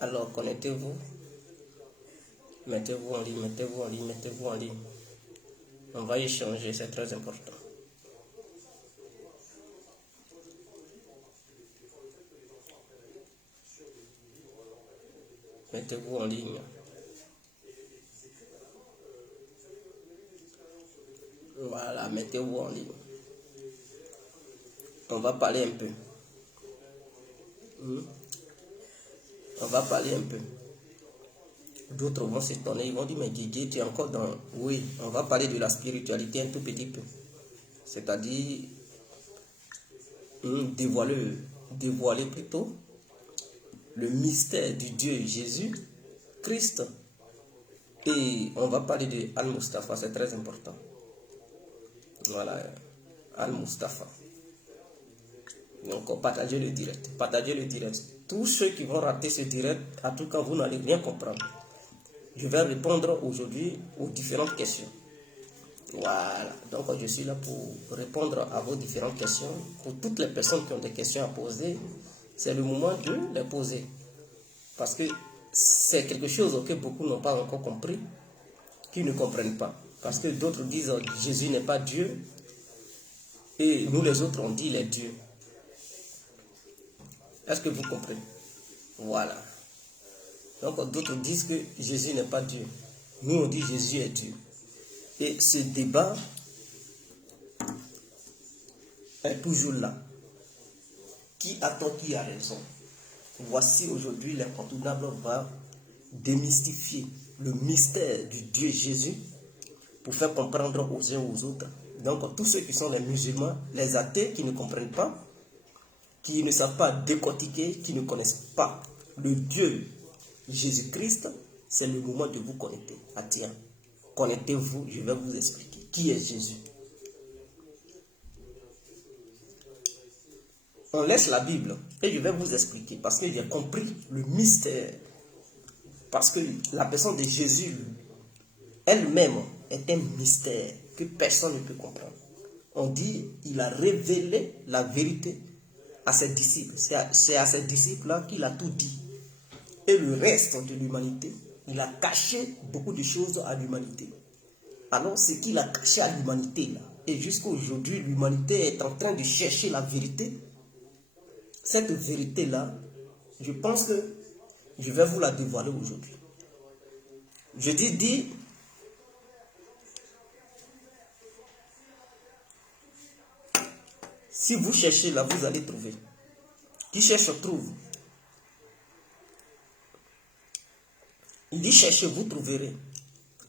Alors connectez-vous, mettez-vous en ligne, mettez-vous en ligne, mettez-vous en ligne. On va échanger, c'est très important. Mettez-vous en ligne. Voilà, mettez-vous en ligne. On va parler un peu. On va parler un peu. D'autres vont s'étonner, ils vont dire, mais Didier, tu es encore dans... Oui, on va parler de la spiritualité un tout petit peu. C'est-à-dire, dévoiler plutôt le mystère du Dieu Jésus, Christ. Et on va parler de Al-Mustafa, c'est très important. Voilà, Al-Mustafa. Donc, partagez le direct. Partagez le direct. Tous ceux qui vont rater ce direct, à tout cas, vous n'allez rien comprendre. Je vais répondre aujourd'hui aux différentes questions. Voilà. Donc, je suis là pour répondre à vos différentes questions. Pour toutes les personnes qui ont des questions à poser, c'est le moment de les poser. Parce que c'est quelque chose que beaucoup n'ont pas encore compris, qui ne comprennent pas. Parce que d'autres disent Jésus n'est pas Dieu. Et nous les autres, on dit il est Dieu. Est-ce que vous comprenez? Voilà. Donc d'autres disent que Jésus n'est pas Dieu. Nous on dit Jésus est Dieu. Et ce débat est toujours là. Qui a tort, qui a raison? Voici aujourd'hui l'incontournable va démystifier le mystère du Dieu Jésus pour faire comprendre aux uns aux autres. Donc tous ceux qui sont les musulmans, les athées qui ne comprennent pas, qui ne savent pas décortiquer, qui ne connaissent pas le Dieu Jésus-Christ, c'est le moment de vous connecter. Ah tiens, connectez-vous, je vais vous expliquer qui est Jésus. On laisse la Bible et je vais vous expliquer parce que j'ai compris le mystère. Parce que la personne de Jésus elle-même est un mystère que personne ne peut comprendre. On dit il a révélé la vérité à ses disciples. C'est à ses disciples-là qu'il a tout dit. Et le reste de l'humanité, il a caché beaucoup de choses à l'humanité. Alors, ce qu'il a caché à l'humanité, là, et jusqu'à aujourd'hui, l'humanité est en train de chercher la vérité. Cette vérité-là, je pense que je vais vous la dévoiler aujourd'hui. Je dis, si vous cherchez là, vous allez trouver. Qui cherche, trouve. Il dit, cherchez, vous trouverez.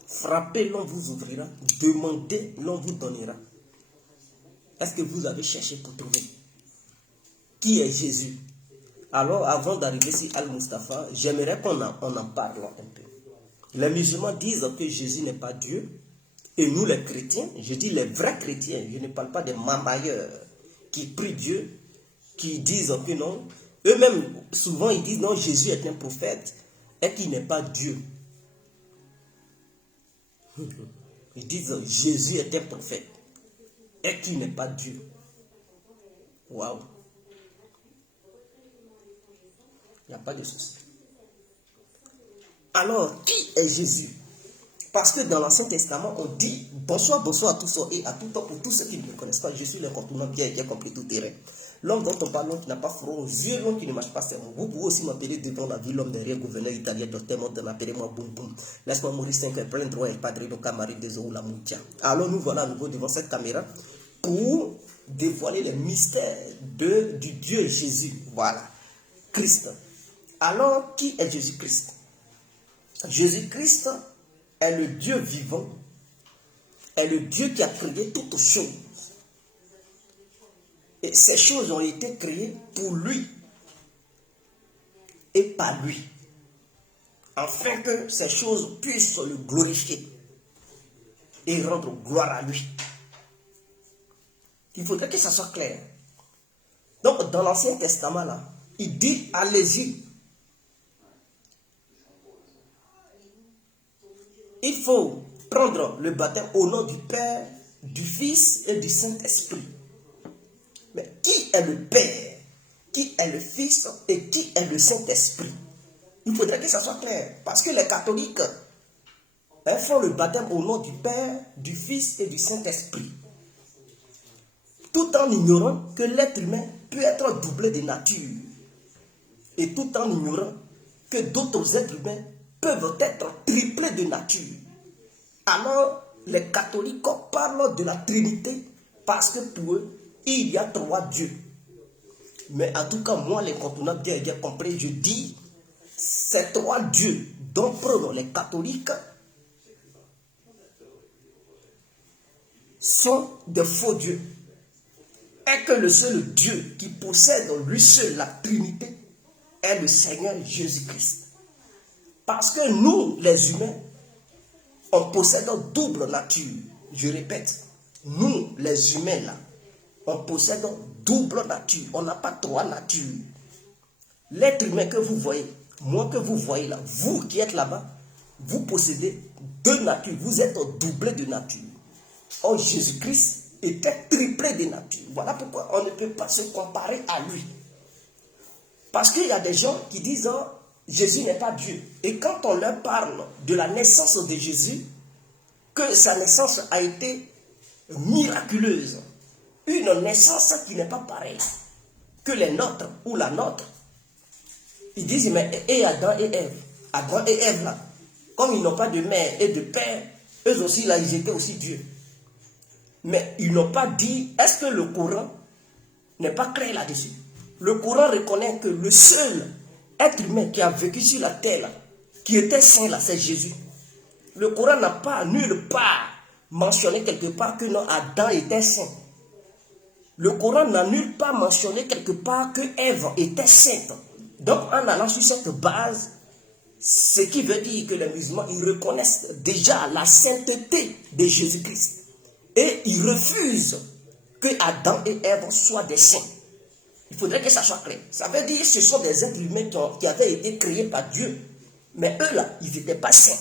Frappez, l'on vous ouvrira. Demandez, l'on vous donnera. Est-ce que vous avez cherché pour trouver? Qui est Jésus? Alors, avant d'arriver sur Al-Mustafa, j'aimerais qu'on en parle un peu. Les musulmans disent que Jésus n'est pas Dieu. Et nous, les chrétiens, je dis les vrais chrétiens, je ne parle pas des mambailleurs qui prient Dieu, qui disent que non. Eux-mêmes, souvent, ils disent non, Jésus est un prophète et qu'il n'est pas Dieu. Ils disent Jésus est un prophète et qu'il n'est pas Dieu. Waouh! Il n'y a pas de souci. Alors, qui est Jésus? Parce que dans l'Ancien Testament, on dit bonsoir, bonsoir à tous et à tout temps pour tous ceux qui ne me connaissent pas. Je suis l'incontournable qui a compris tout terrain. L'homme dont on parle, l'homme qui n'a pas front, vieux l'homme qui ne marche pas serment. Vous pouvez aussi m'appeler devant la ville, l'homme derrière, gouverneur italien, docteur Monte, m'appelez-moi Boum Boum. Laisse-moi mourir 5 heures, plein droit et padre, donc camarade des eaux, la moutia. Alors nous voilà à nouveau devant cette caméra pour dévoiler les mystères du Dieu Jésus. Voilà, Christ. Alors, qui est Jésus-Christ? Jésus-Christ est le Dieu vivant, est le Dieu qui a créé toutes choses. Et ces choses ont été créées pour lui et par lui, afin que ces choses puissent le glorifier et rendre gloire à lui. Il faudrait que ça soit clair. Donc, dans l'Ancien Testament, là, il dit, allez-y. Il faut prendre le baptême au nom du Père, du Fils et du Saint-Esprit. Mais qui est le Père? Qui est le Fils et qui est le Saint-Esprit? Il faudrait que ça soit clair. Parce que les catholiques font le baptême au nom du Père, du Fils et du Saint-Esprit. Tout en ignorant que l'être humain peut être doublé de nature. Et tout en ignorant que d'autres êtres humains peuvent être triplés de nature. Alors, les catholiques parlent de la Trinité parce que pour eux, il y a 3 dieux. Mais en tout cas, moi, l'incontournable bien compris, je dis, ces 3 dieux dont prennent les catholiques sont de faux dieux. Et que le seul Dieu qui possède lui seul la Trinité est le Seigneur Jésus-Christ. Parce que nous, les humains, on possède une double nature. Je répète, nous, les humains, là, on possède une double nature. On n'a pas 3 natures. L'être humain que vous voyez, moi que vous voyez là, vous qui êtes là-bas, vous possédez 2 natures. Vous êtes doublé de nature. Or, Jésus-Christ était triplé de nature. Voilà pourquoi on ne peut pas se comparer à lui. Parce qu'il y a des gens qui disent oh, Jésus n'est pas Dieu. Et quand on leur parle de la naissance de Jésus, que sa naissance a été miraculeuse, une naissance qui n'est pas pareille que les nôtres ou la nôtre, ils disent mais et Adam et Ève, Adam et Ève là, comme ils n'ont pas de mère et de père, eux aussi là ils étaient aussi Dieu. Mais ils n'ont pas dit, est-ce que le Coran n'est pas clair là-dessus? Le Coran reconnaît que le seul être humain qui a vécu sur la terre, là, qui était saint là, c'est Jésus. Le Coran n'a pas nulle part mentionné quelque part que non, Adam était saint. Le Coran n'a nulle part mentionné quelque part que Ève était sainte. Donc en allant sur cette base, ce qui veut dire que les musulmans, ils reconnaissent déjà la sainteté de Jésus-Christ. Et ils refusent que Adam et Ève soient des saints. Il faudrait que ça soit clair. Ça veut dire que ce sont des êtres humains qui avaient été créés par Dieu. Mais eux là, ils n'étaient pas saints.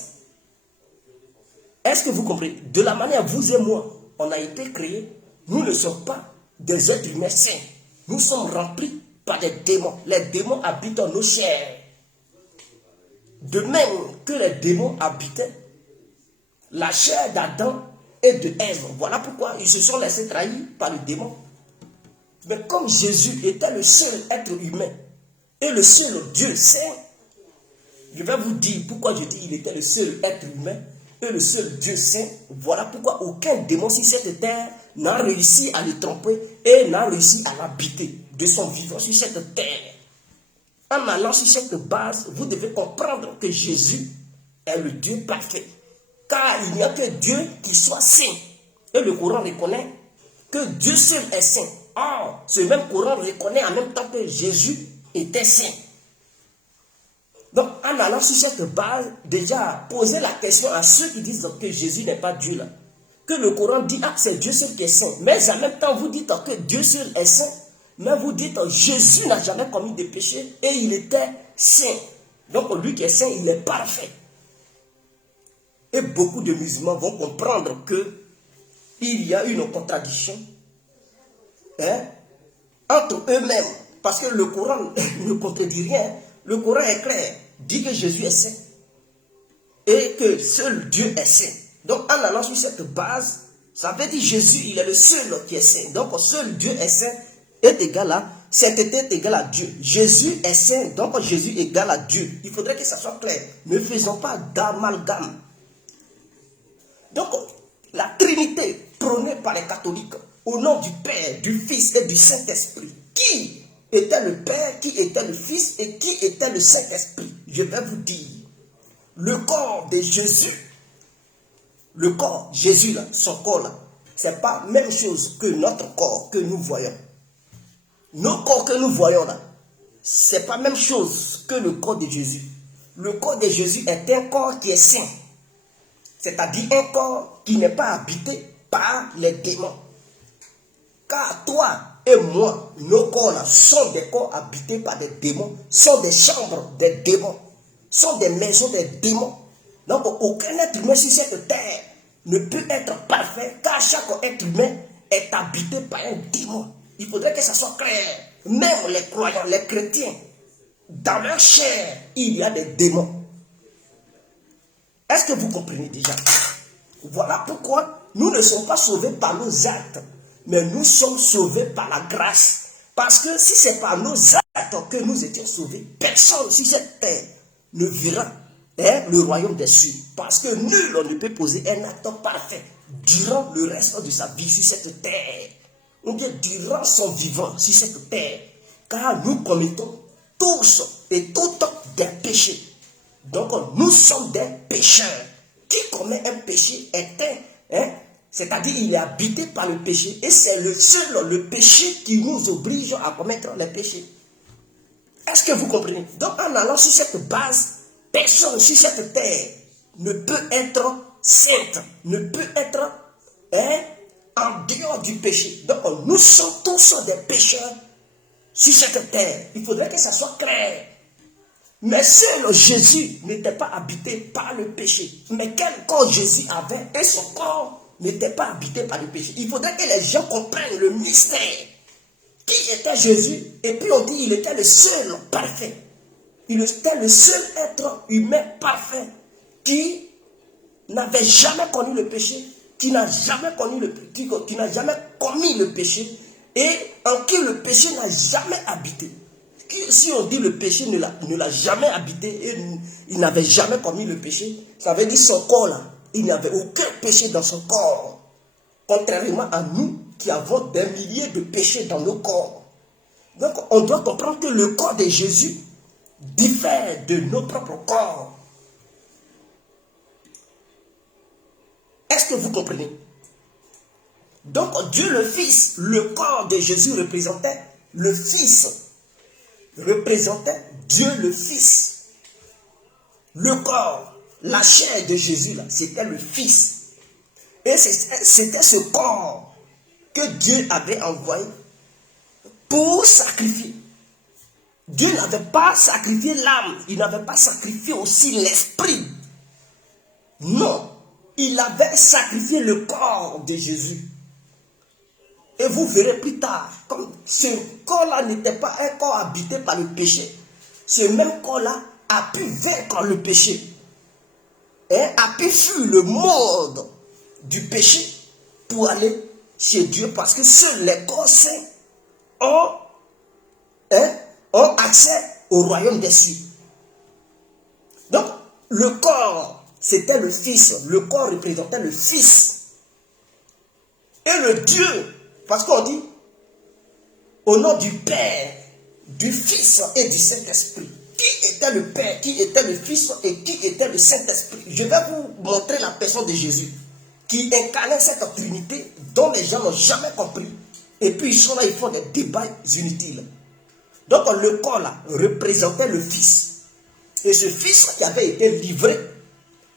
Est-ce que vous comprenez? De la manière vous et moi, on a été créés, nous ne sommes pas des êtres humains saints. Nous sommes remplis par des démons. Les démons habitent dans nos chairs. De même que les démons habitaient la chair d'Adam et de Ève. Voilà pourquoi ils se sont laissés trahir par le démon. Mais comme Jésus était le seul être humain et le seul Dieu saint, je vais vous dire pourquoi je dis qu'il était le seul être humain et le seul Dieu saint. Voilà pourquoi aucun démon sur cette terre n'a réussi à le tromper et n'a réussi à l'habiter de son vivant sur cette terre. En allant sur cette base, vous devez comprendre que Jésus est le Dieu parfait. Car il n'y a que Dieu qui soit saint. Et le Coran reconnaît que Dieu seul est saint. Or, ce même Coran reconnaît en même temps que Jésus était saint. Donc, en allant sur cette base, déjà, posez la question à ceux qui disent que Jésus n'est pas Dieu là. Que le Coran dit, ah, c'est Dieu seul qui est saint. Mais en même temps, vous dites que Dieu seul est saint. Mais vous dites, Jésus n'a jamais commis de péché et il était saint. Donc, lui qui est saint, il est parfait. Et beaucoup de musulmans vont comprendre que il y a une contradiction entre eux-mêmes. Parce que le Coran ne contredit rien. Le Coran est clair. Dit que Jésus est saint. Et que seul Dieu est saint. Donc en allant sur cette base, ça veut dire Jésus, il est le seul qui est saint. Donc seul Dieu est saint est égal à, sainteté est égal à Dieu. Jésus est saint, donc Jésus est égal à Dieu. Il faudrait que ça soit clair. Ne faisons pas d'amalgame. Donc, la Trinité prônée par les catholiques, au nom du Père, du Fils et du Saint-Esprit, qui était le Père, qui était le Fils et qui était le Saint-Esprit? Je vais vous dire, le corps de Jésus, le corps, Jésus là, son corps là, c'est pas la même chose que notre corps que nous voyons. Nos corps que nous voyons là, c'est pas la même chose que le corps de Jésus. Le corps de Jésus est un corps qui est saint. C'est-à-dire un corps qui n'est pas habité par les démons. Car toi et moi, nos corps là sont des corps habités par des démons, sont des chambres des démons, sont des maisons des démons. Donc aucun être humain sur cette terre ne peut être parfait, car chaque être humain est habité par un démon. Il faudrait que ça soit clair. Même les croyants, les chrétiens, dans leur chair, il y a des démons. Est-ce que vous comprenez déjà? Voilà pourquoi nous ne sommes pas sauvés par nos actes, mais nous sommes sauvés par la grâce. Parce que si c'est par nos actes que nous étions sauvés, personne sur cette terre ne verra le royaume des cieux. Parce que nul ne peut poser un acte parfait durant le reste de sa vie sur cette terre. Ou bien durant son vivant sur cette terre. Car nous commettons tous et toutes des péchés. Donc nous sommes des pécheurs. Qui commet un péché est c'est-à-dire il est habité par le péché. Et c'est le péché qui nous oblige à commettre les péchés. Est-ce que vous comprenez? Donc en allant sur cette base, personne sur cette terre ne peut être sainte, ne peut être en dehors du péché. Donc nous sommes tous des pécheurs sur cette terre. Il faudrait que ça soit clair. Mais seul Jésus n'était pas habité par le péché. Mais quel corps Jésus avait et son corps n'était pas habité par le péché. Il faudrait que les gens comprennent le mystère. Qui était Jésus? Et puis on dit qu'il était le seul parfait. Il était le seul être humain parfait qui n'avait jamais connu le péché, qui n'a jamais connu qui n'a jamais commis le péché et en qui le péché n'a jamais habité. Si on dit le péché ne l'a jamais habité et il n'avait jamais commis le péché, ça veut dire son corps là, il n'avait aucun péché dans son corps. Contrairement à nous qui avons des milliers de péchés dans nos corps. Donc on doit comprendre que le corps de Jésus diffère de nos propres corps. Est-ce que vous comprenez? Donc Dieu le Fils, le corps de Jésus représentait le Fils. Représentait Dieu le Fils. Le corps, la chair de Jésus, là, c'était le Fils. Et c'était ce corps que Dieu avait envoyé pour sacrifier. Dieu n'avait pas sacrifié l'âme, il n'avait pas sacrifié aussi l'esprit. Non, il avait sacrifié le corps de Jésus. Et vous verrez plus tard, comme ce corps-là n'était pas un corps habité par le péché, ce même corps-là a pu vaincre le péché. Et a pu fuir le monde du péché pour aller chez Dieu. Parce que seuls les corps saints ont accès au royaume des cieux. Donc, le corps, c'était le Fils. Le corps représentait le Fils. Et le Dieu, parce qu'on dit, au nom du Père, du Fils et du Saint-Esprit. Qui était le Père, qui était le Fils et qui était le Saint-Esprit? Je vais vous montrer la personne de Jésus, qui incarnait cette Trinité dont les gens n'ont jamais compris. Et puis ils sont là, ils font des débats inutiles. Donc le corps là représentait le Fils. Et ce Fils qui avait été livré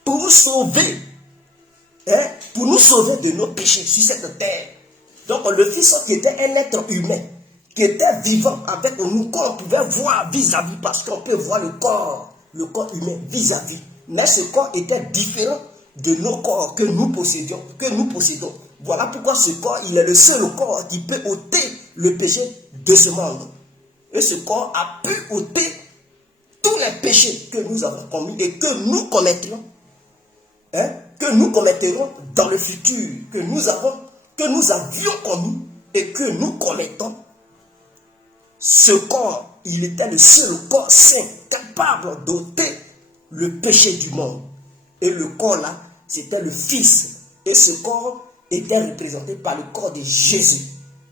pour nous sauver, pour nous sauver de nos péchés sur cette terre. Donc le Fils qui était un être humain, qui était vivant avec nous, qu'on pouvait voir vis-à-vis, parce qu'on peut voir le corps humain vis-à-vis. Mais ce corps était différent de nos corps que nous possédons. Voilà pourquoi ce corps, il est le seul corps qui peut ôter le péché de ce monde. Et ce corps a pu ôter tous les péchés que nous avons commis et que nous commettrons, que nous commettrons dans le futur, que nous avions commis et que nous commettons. Ce corps, il était le seul corps saint capable d'ôter le péché du monde. Et le corps là, c'était le Fils. Et ce corps était représenté par le corps de Jésus.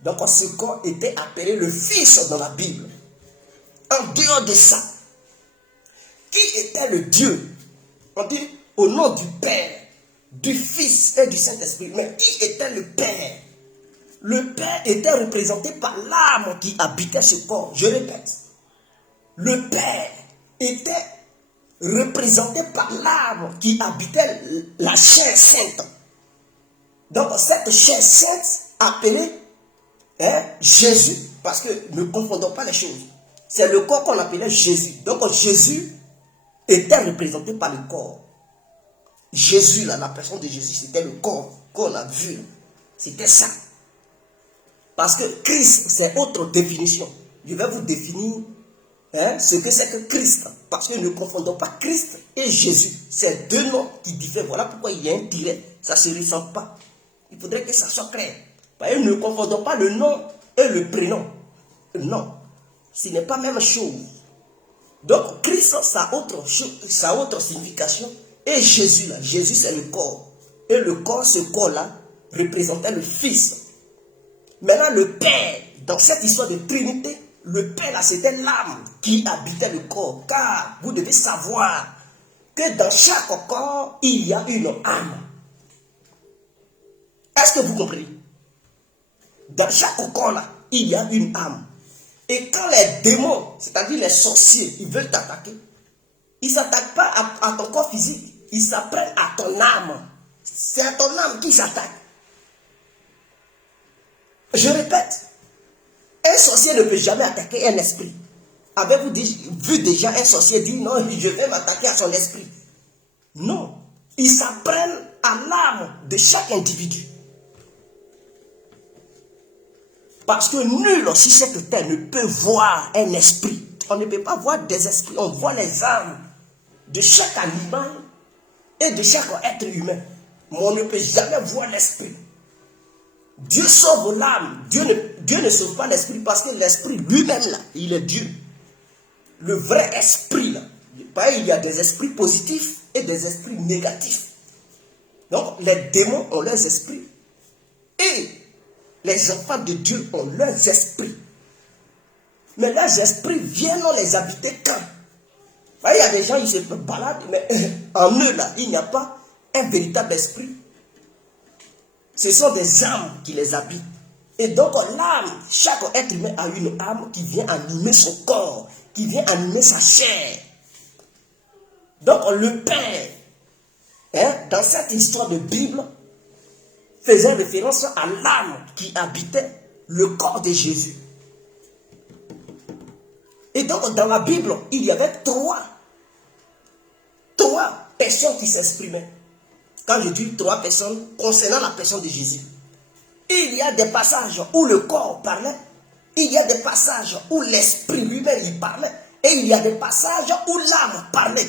Donc ce corps était appelé le Fils dans la Bible. En dehors de ça, qui était le Dieu? On dit au nom du Père, du Fils et du Saint-Esprit. Mais qui était le Père? Le Père était représenté par l'âme qui habitait ce corps. Je répète, le Père était représenté par l'âme qui habitait la chair sainte. Donc cette chair sainte appelée Jésus, parce que ne confondons pas les choses. C'est le corps qu'on appelait Jésus. Donc Jésus était représenté par le corps. Jésus, là, la personne de Jésus, c'était le corps qu'on a vu. C'était ça. Parce que Christ, c'est autre définition. Je vais vous définir ce que c'est que Christ. Parce que ne confondons pas Christ et Jésus. C'est deux noms qui diffèrent. Voilà pourquoi il y a un tiret. Ça ne se ressemble pas. Il faudrait que ça soit clair. Voyez, ne confondons pas le nom et le prénom. Non. Ce n'est pas la même chose. Donc, Christ, ça a autre signification. Et Jésus, là, Jésus, c'est le corps. Et le corps, ce corps-là, représentait le Fils. Maintenant, le Père, dans cette histoire de Trinité, le Père, là, c'était l'âme qui habitait le corps. Car vous devez savoir que dans chaque corps, il y a une âme. Est-ce que vous comprenez? Dans chaque corps, là, il y a une âme. Et quand les démons, c'est-à-dire les sorciers, ils veulent t'attaquer, ils ne s'attaquent pas à ton corps physique, ils s'apprennent à ton âme. C'est à ton âme qui s'attaque. Je répète, un sorcier ne peut jamais attaquer un esprit. Avez-vous vu déjà un sorcier dire non, je vais m'attaquer à son esprit? Non, ils s'apprennent à l'âme de chaque individu. Parce que nul sur cette terre ne peut voir un esprit. On ne peut pas voir des esprits, on voit les âmes de chaque animal et de chaque être humain. Mais on ne peut jamais voir l'esprit. Dieu sauve l'âme. Dieu ne sauve pas l'esprit parce que l'esprit lui-même, là, il est Dieu. Le vrai esprit, là. Il y a des esprits positifs et des esprits négatifs. Donc, les démons ont leurs esprits. Et les enfants de Dieu ont leurs esprits. Mais leurs esprits viennent les habiter quand? Il y a des gens, ils se baladent, mais en eux, là, il n'y a pas un véritable esprit. Ce sont des âmes qui les habitent. Et donc l'âme, chaque être humain a une âme qui vient animer son corps, qui vient animer sa chair. Donc le Père, dans cette histoire de Bible, faisait référence à l'âme qui habitait le corps de Jésus. Et donc dans la Bible, il y avait trois personnes qui s'exprimaient. Quand je dis trois personnes, concernant la personne de Jésus, il y a des passages où le corps parlait, il y a des passages où l'esprit lui-même il parlait, et il y a des passages où l'âme parlait.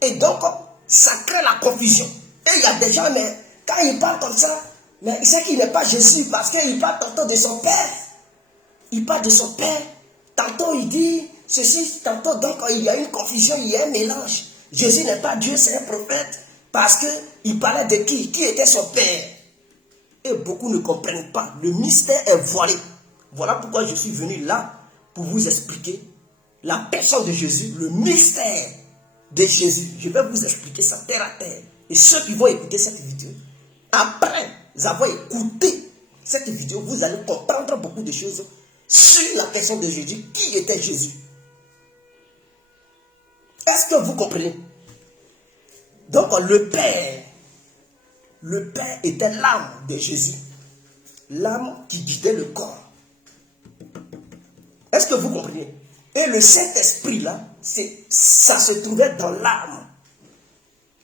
Et donc, ça crée la confusion. Et il y a des gens, mais quand ils parlent comme ça, mais il sait qu'il n'est pas Jésus, parce qu'il parle tantôt de son Père. Il parle de son Père. Tantôt il dit ceci, tantôt donc il y a une confusion, il y a un mélange. Jésus n'est pas Dieu, c'est un prophète. Parce qu'il parlait de qui? Qui était son Père? Et beaucoup ne comprennent pas. Le mystère est voilé. Voilà pourquoi je suis venu là pour vous expliquer la personne de Jésus, le mystère de Jésus. Je vais vous expliquer ça terre à terre. Et ceux qui vont écouter cette vidéo, après avoir écouté cette vidéo, vous allez comprendre beaucoup de choses sur la question de Jésus. Qui était Jésus? Est-ce que vous comprenez? Donc le Père était l'âme de Jésus, l'âme qui guidait le corps. Est-ce que vous comprenez? Et le Saint-Esprit là, ça se trouvait dans l'âme.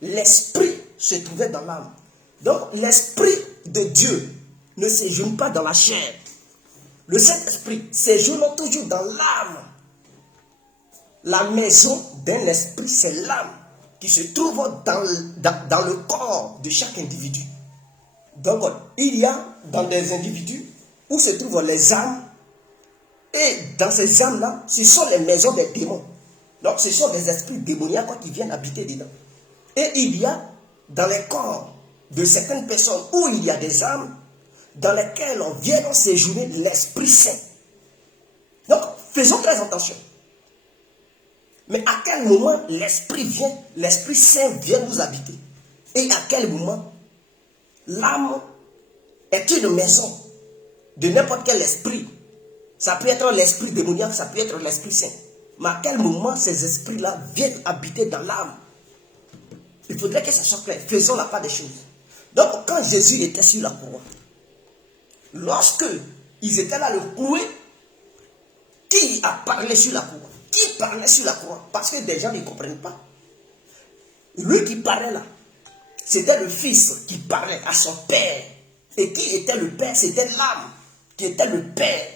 L'Esprit se trouvait dans l'âme. Donc l'Esprit de Dieu ne séjourne pas dans la chair. Le Saint-Esprit séjourne toujours dans l'âme. La maison d'un esprit, c'est l'âme qui se trouve dans le corps de chaque individu. Donc, il y a dans des individus où se trouvent les âmes, et dans ces âmes-là, ce sont les maisons des démons. Donc, ce sont des esprits démoniaques qui viennent habiter dedans. Et il y a dans les corps de certaines personnes où il y a des âmes dans lesquelles on vient séjourner l'Esprit Saint. Donc, faisons très attention. Mais à quel moment l'Esprit Saint vient nous habiter? Et à quel moment l'âme est une maison de n'importe quel esprit? Ça peut être l'esprit démoniaque, ça peut être l'Esprit Saint. Mais à quel moment ces esprits-là viennent habiter dans l'âme? Il faudrait que ça soit clair. Faisons la part des choses. Donc, quand Jésus était sur la croix, lorsque ils étaient là le clouer, qui a parlé sur la croix? Qui parlait sur la croix? Parce que des gens ne comprennent pas. Lui qui parlait là, c'était le Fils qui parlait à son Père. Et qui était le Père? C'était l'âme qui était le Père.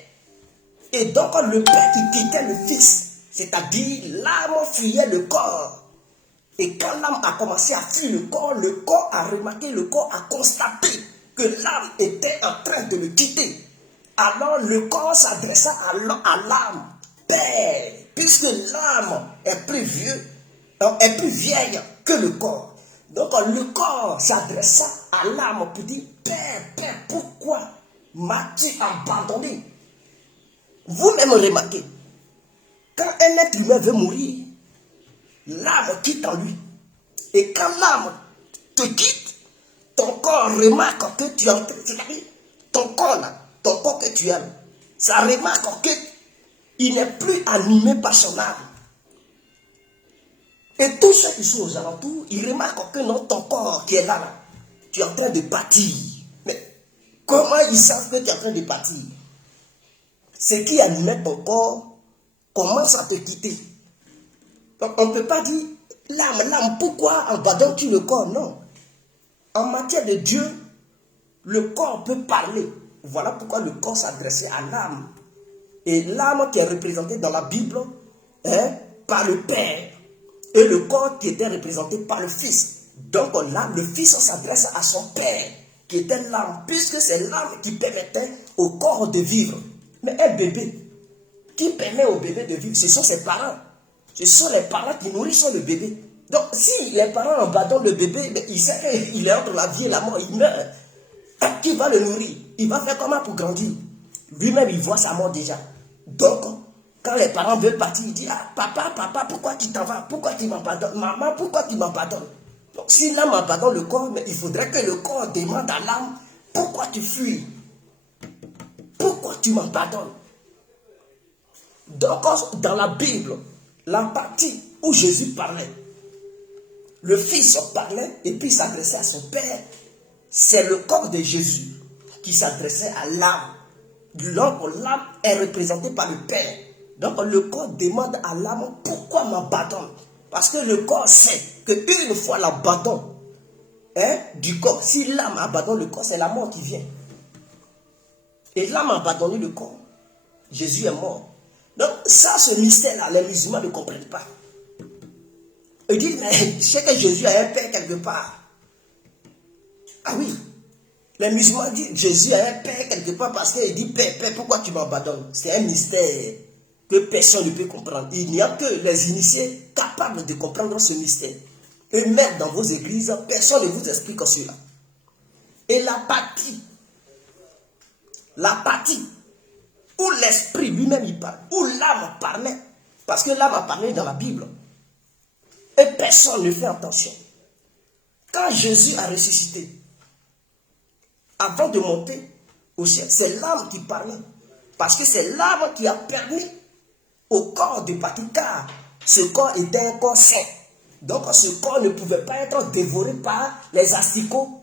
Et donc le Père qui quittait le Fils C'est-à-dire, l'âme fuyait le corps. Et quand l'âme a commencé à fuir le corps a remarqué, le corps a constaté que l'âme était en train de le quitter. Alors le corps s'adressa à l'âme. Père, puisque l'âme est plus vieille que le corps. Donc le corps s'adressa à l'âme pour dire, Père, pourquoi m'as-tu abandonné? Vous-même remarquez, quand un être humain veut mourir, l'âme quitte en lui. Et quand l'âme te quitte, ton corps remarque que tu es en train, c'est-à-dire ton corps là, ton corps que tu as, ça remarque qu'il n'est plus animé par son âme. Et tous ceux qui sont aux alentours, ils remarquent que non, ton corps qui est là, tu es en train de partir. Mais comment ils savent que tu es en train de partir? Ce qui animait ton corps commence à te quitter. Donc on ne peut pas dire, l'âme, pourquoi abandonnes-tu le corps? Non. En matière de Dieu, le corps peut parler. Voilà pourquoi le corps s'adressait à l'âme. Et l'âme qui est représentée dans la Bible par le Père. Et le corps qui était représenté par le Fils. Donc là, le Fils s'adresse à son Père, qui était l'âme, puisque c'est l'âme qui permettait au corps de vivre. Mais un bébé, qui permet au bébé de vivre, ce sont ses parents. Ce sont les parents qui nourrissent le bébé. Donc si les parents abandonnent le bébé, il sait qu'il est entre la vie et la mort, il meurt. Qui va le nourrir? Il va faire comment pour grandir? Lui-même, il voit sa mort déjà. Donc, quand les parents veulent partir, il dit, ah, papa, pourquoi tu t'en vas? Pourquoi tu m'abandonnes? Maman, pourquoi tu m'abandonnes? Donc, si l'âme abandonne le corps, mais il faudrait que le corps demande à l'âme, pourquoi tu fuis? Pourquoi tu m'abandonnes? Donc, dans la Bible, la partie où Jésus parlait, le Fils parlait et puis s'adressait à son Père, c'est le corps de Jésus qui s'adressait à l'âme. Donc l'âme est représentée par le Père. Donc le corps demande à l'âme, pourquoi m'abandonne? Parce que le corps sait qu'une fois l'abandon du corps, si l'âme abandonne le corps, c'est la mort qui vient. Et l'âme a abandonné le corps. Jésus est mort. Donc ça, ce mystère-là, les musulmans ne comprennent pas. Ils disent, mais je sais que Jésus a un Père quelque part. Ah oui. Les musulmans disent Jésus a un Père quelque part parce qu'il dit Père, pourquoi tu m'abandonnes? C'est un mystère que personne ne peut comprendre. Il n'y a que les initiés capables de comprendre ce mystère. Et même dans vos églises, personne ne vous explique cela. Et la partie où l'esprit lui-même il parle, où l'âme parlait, parce que l'âme a parlé dans la Bible, et personne ne fait attention. Quand Jésus a ressuscité, avant de monter au ciel, c'est l'âme qui parlait. Parce que c'est l'âme qui a permis au corps de partir, car ce corps était un corps saint. Donc ce corps ne pouvait pas être dévoré par les asticots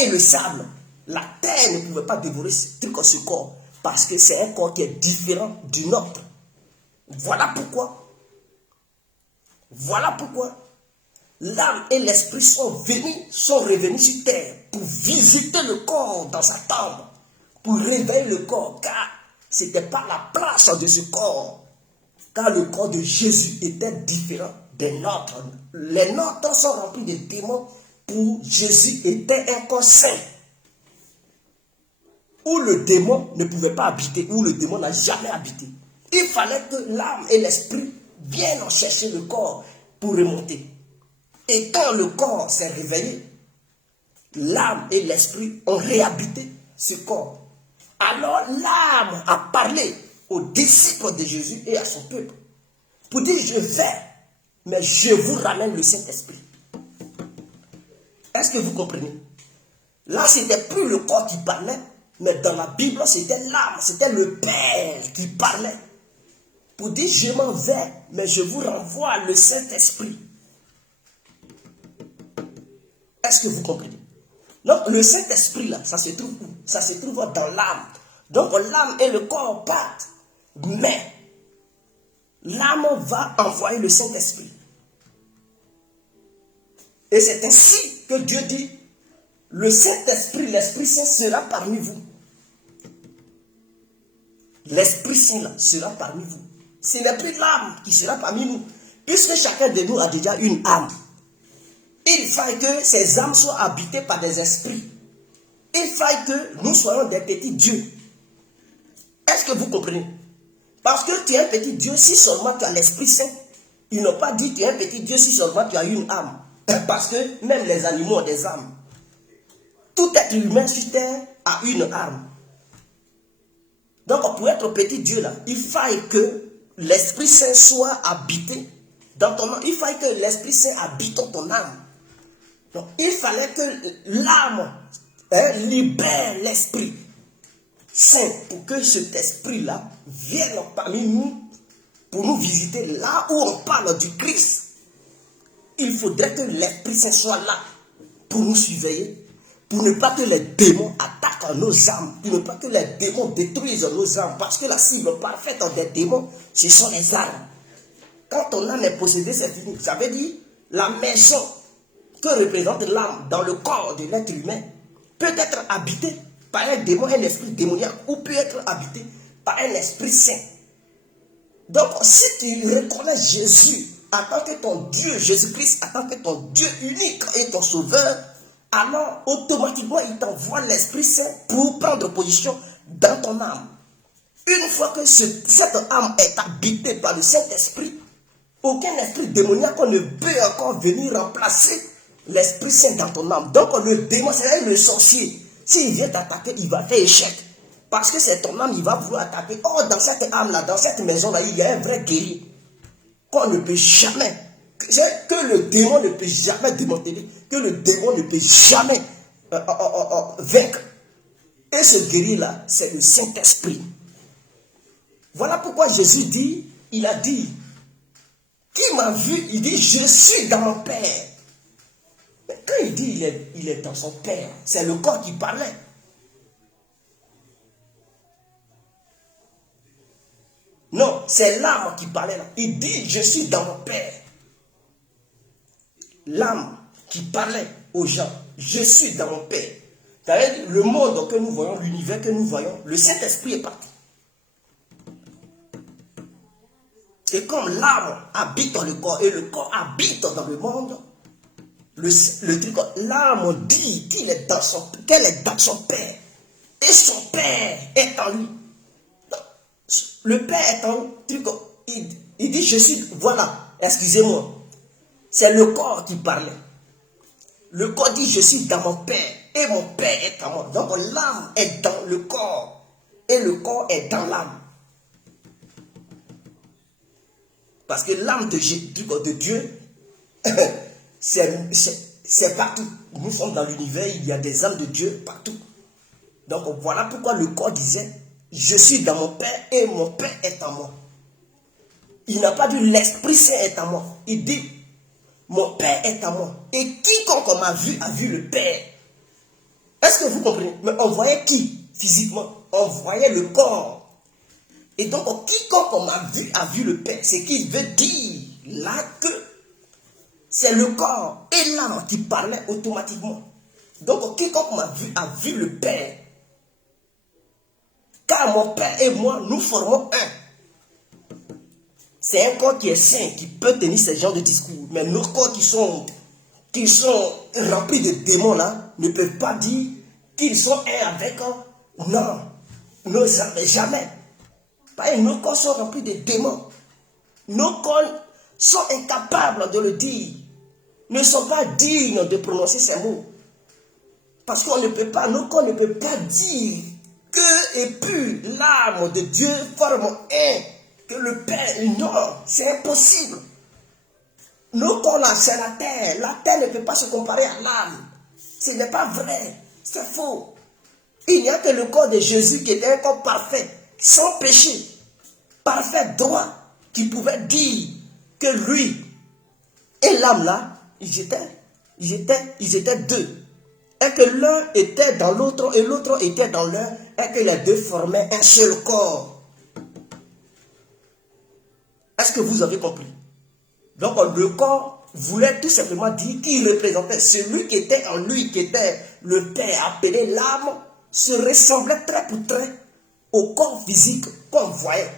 et le sable. La terre ne pouvait pas dévorer ce corps, parce que c'est un corps qui est différent du nôtre. Voilà pourquoi l'âme et l'esprit sont revenus sur terre pour visiter le corps dans sa tombe, pour réveiller le corps, car ce n'était pas la place de ce corps, car le corps de Jésus était différent des nôtres. Les nôtres sont remplis de démons, pour Jésus était un corps saint, où le démon ne pouvait pas habiter, où le démon n'a jamais habité. Il fallait que l'âme et l'esprit viennent en chercher le corps pour remonter. Et quand le corps s'est réveillé, l'âme et l'esprit ont réhabité ce corps. Alors l'âme a parlé aux disciples de Jésus et à son peuple pour dire, je vais, mais je vous ramène le Saint-Esprit. Est-ce que vous comprenez? Là, ce n'était plus le corps qui parlait, mais dans la Bible, c'était l'âme, c'était le Père qui parlait. Pour dire, je m'en vais, mais je vous renvoie le Saint-Esprit. Est-ce que vous comprenez? Donc le Saint-Esprit là, ça se trouve où? Ça se trouve dans l'âme. Donc l'âme et le corps partent. Mais l'âme va envoyer le Saint-Esprit. Et c'est ainsi que Dieu dit, le Saint-Esprit, l'Esprit Saint sera parmi vous. L'Esprit Saint là sera parmi vous. Ce n'est plus l'âme qui sera parmi nous. Puisque chacun de nous a déjà une âme. Il faille que ces âmes soient habitées par des esprits. Il faille que nous soyons des petits dieux. Est-ce que vous comprenez? Parce que tu es un petit Dieu si seulement tu as l'Esprit Saint. Ils n'ont pas dit tu es un petit Dieu si seulement tu as une âme. Parce que même les animaux ont des âmes. Tout être humain sur terre a une âme. Donc pour être petit Dieu là, il faille que l'Esprit Saint soit habité dans ton âme. Il faille que l'Esprit Saint habite dans ton âme. Donc il fallait que l'âme libère l'Esprit Saint pour que cet esprit-là vienne parmi nous pour nous visiter là où on parle du Christ. Il faudrait que l'Esprit Saint soit là pour nous surveiller, pour ne pas que les démons attaquent nos âmes, pour ne pas que les démons détruisent nos âmes, parce que la cible parfaite des démons, ce sont les âmes. Quand ton âme est possédée, c'est fini. Ça veut dire la maison que représente l'âme dans le corps de l'être humain peut être habitée par un démon, un esprit démoniaque, ou peut être habité par un esprit saint. Donc, si tu reconnais Jésus en tant que ton Dieu, Jésus-Christ en tant que ton Dieu unique et ton sauveur, alors automatiquement il t'envoie l'Esprit Saint pour prendre position dans ton âme. Une fois que cette âme est habitée par le Saint-Esprit, aucun esprit démoniaque ne peut encore venir remplacer l'Esprit Saint dans ton âme. Donc le démon, c'est le sorcier. S'il vient t'attaquer, il va faire échec. Parce que c'est ton âme, il va vouloir attaquer. Oh, dans cette âme-là, dans cette maison-là, il y a un vrai guerrier. Qu'on ne peut jamais, que le démon ne peut jamais démanteler, que le démon ne peut jamais vaincre. Et ce guerrier-là, c'est le Saint-Esprit. Voilà pourquoi Jésus dit, il a dit, qui m'a vu, il dit, je suis dans mon Père. Mais quand il dit, il est dans son Père, c'est le corps qui parlait. Non, c'est l'âme qui parlait là. Il dit, je suis dans mon Père. L'âme qui parlait aux gens, je suis dans mon Père. C'est-à-dire, le monde que nous voyons, l'univers que nous voyons, le Saint-Esprit est parti. Et comme l'âme habite dans le corps et le corps habite dans le monde, l'âme dit qu'elle est dans son Père. Et son Père est en lui. Le Père est en lui. Il dit, je suis, voilà, excusez-moi. C'est le corps qui parlait. Le corps dit, je suis dans mon Père. Et mon Père est en moi. Donc l'âme est dans le corps. Et le corps est dans l'âme. Parce que l'âme de Dieu, c'est partout. Nous sommes dans l'univers, il y a des âmes de Dieu partout. Donc voilà pourquoi le corps disait, je suis dans mon Père et mon Père est en moi. Il n'a pas dit l'Esprit Saint est en moi. Il dit, mon Père est en moi. Et quiconque m'a vu a vu le Père. Est-ce que vous comprenez? Mais on voyait qui physiquement? On voyait le corps. Et donc, quiconque m'a vu a vu le Père. C'est qu'il veut dire là que c'est le corps et l'âme qui parlaient automatiquement. Donc, quiconque m'a vu a vu le Père. Car mon Père et moi, nous formons un. C'est un corps qui est saint, qui peut tenir ce genre de discours. Mais nos corps qui sont remplis de démons là, ne peuvent pas dire qu'ils sont un avec eux. Non, jamais. Nos corps sont remplis de démons. Nos corps sont incapables de le dire. Ne sont pas dignes de prononcer ces mots. Parce qu'on ne peut pas, nos corps ne peuvent pas dire que et puis l'âme de Dieu forme un. Que le Père, non, c'est impossible. Nos corps là, c'est la terre. La terre ne peut pas se comparer à l'âme. Ce n'est pas vrai. C'est faux. Il n'y a que le corps de Jésus qui était un corps parfait, sans péché, parfait, droit, qui pouvait dire que lui et l'âme là, ils étaient deux. Et que l'un était dans l'autre et l'autre était dans l'un, et que les deux formaient un seul corps. Est-ce que vous avez compris? Donc le corps voulait tout simplement dire qu'il représentait celui qui était en lui, qui était le Père appelé l'âme, se ressemblait trait pour trait au corps physique qu'on voyait.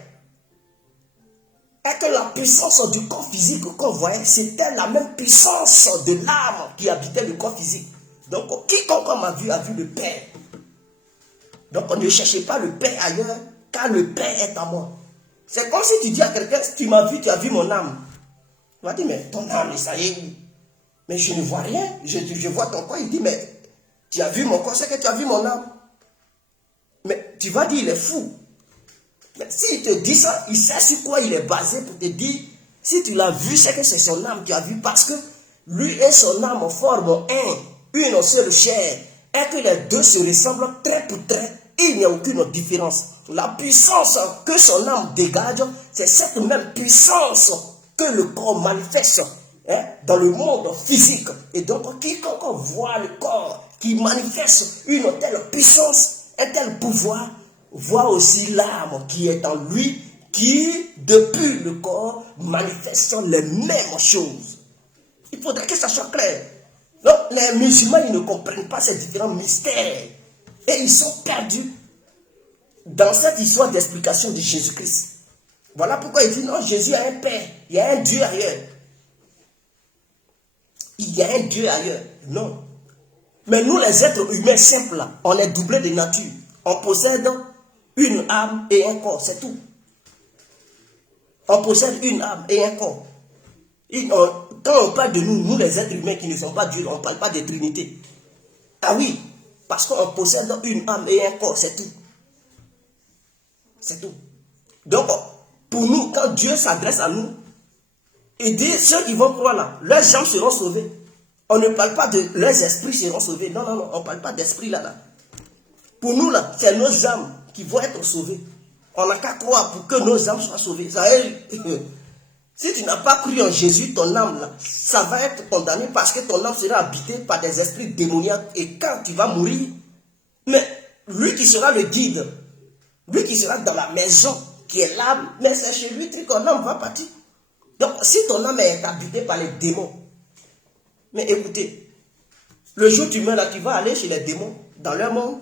Et que la puissance du corps physique qu'on voyait, c'était la même puissance de l'âme qui habitait le corps physique. Donc, quiconque m'a vu a vu le Père. Donc, on ne cherchez pas le Père ailleurs, car le Père est à moi. C'est comme si tu dis à quelqu'un, si tu m'as vu, tu as vu mon âme. Il va dire, mais ton âme, ça y est où? Mais je ne vois rien. Je vois ton corps. Il dit, mais tu as vu mon corps, c'est que tu as vu mon âme. Mais tu vas dire, il est fou. Mais s'il te dit ça, il sait sur quoi il est basé pour te dire, si tu l'as vu, c'est que c'est son âme que tu as vu, parce que lui et son âme forment une seule chair, et que les deux se ressemblent trait pour trait, il n'y a aucune différence. La puissance que son âme dégage, c'est cette même puissance que le corps manifeste dans le monde physique. Et donc, quiconque voit le corps qui manifeste une telle puissance, un tel pouvoir, voit aussi l'âme qui est en lui, qui, depuis le corps, manifeste les mêmes choses. Il faudrait que ça soit clair. Donc, les musulmans, ils ne comprennent pas ces différents mystères. Et ils sont perdus dans cette histoire d'explication de Jésus-Christ. Voilà pourquoi il dit, non, Jésus a un Père, il y a un Dieu ailleurs. Il y a un Dieu ailleurs. Non. Mais nous, les êtres humains simples, là, on est doublés de nature. On possède une âme et un corps, c'est tout. On possède une âme et un corps. Quand on parle de nous, nous les êtres humains qui ne sont pas Dieu, on ne parle pas de Trinité. Ah oui, parce qu'on possède une âme et un corps, c'est tout. C'est tout. Donc, pour nous, quand Dieu s'adresse à nous, il dit, ceux qui vont croire là, leurs âmes seront sauvées. On ne parle pas de leurs esprits seront sauvés. Non, non, non, on ne parle pas d'esprit là. Pour nous là, c'est nos âmes qui vont être sauvées. On n'a qu'à croire pour que nos âmes soient sauvées. Ça, si tu n'as pas cru en Jésus, ton âme là, ça va être condamné parce que ton âme sera habitée par des esprits démoniaques. Et quand tu vas mourir, mais lui qui sera le guide, lui qui sera dans la maison, qui est l'âme, mais c'est chez lui que ton âme va partir. Donc si ton âme est habitée par les démons, mais écoutez, le jour où tu meurs là, tu vas aller chez les démons, dans leur monde.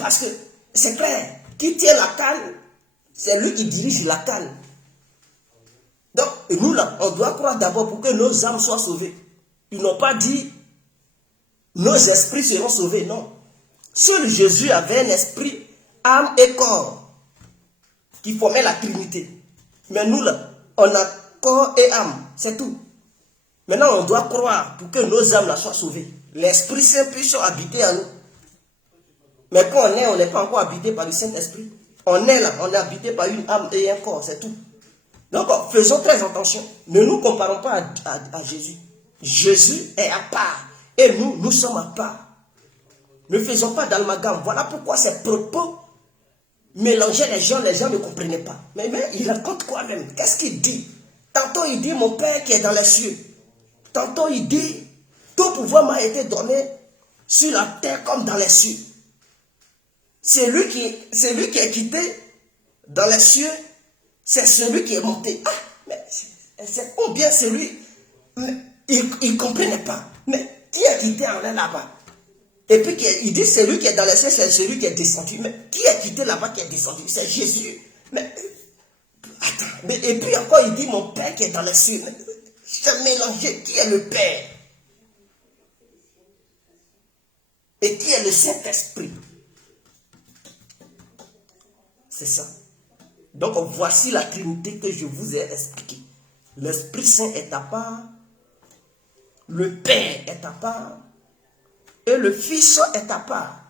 Parce que c'est clair, qui tient la canne, c'est lui qui dirige la canne. Donc, nous là, on doit croire d'abord pour que nos âmes soient sauvées. Ils n'ont pas dit, nos esprits seront sauvés, non. Seul Jésus avait un esprit, âme et corps, qui formaient la Trinité. Mais nous là, on a corps et âme, c'est tout. Maintenant, on doit croire pour que nos âmes là soient sauvées. L'Esprit Saint puisse habiter en nous. Mais quand on n'est pas encore habité par le Saint-Esprit. On est là, on est habité par une âme et un corps, c'est tout. Donc, faisons très attention. Ne nous comparons pas à Jésus. Jésus est à part. Et nous sommes à part. Ne faisons pas d'amalgame. Voilà pourquoi ces propos mélangeaient les gens ne comprenaient pas. Mais il raconte quoi même? Qu'est-ce qu'il dit? Tantôt il dit, mon Père qui est dans les cieux. Tantôt il dit, tout pouvoir m'a été donné sur la terre comme dans les cieux. C'est lui qui est quitté dans les cieux, c'est celui qui est monté. Ah, mais c'est combien celui? Il ne comprenait pas. Mais qui est quitté en là-bas? Et puis il dit celui qui est dans les cieux, c'est celui qui est descendu. Mais qui est quitté là-bas qui est descendu? C'est Jésus. Mais attends, et puis encore il dit mon Père qui est dans les cieux. C'est mélangé. Qui est le Père? Et qui est le Saint-Esprit? C'est ça. Donc voici la Trinité que je vous ai expliquée. L'Esprit Saint est à part, le Père est à part, et le Fils est à part.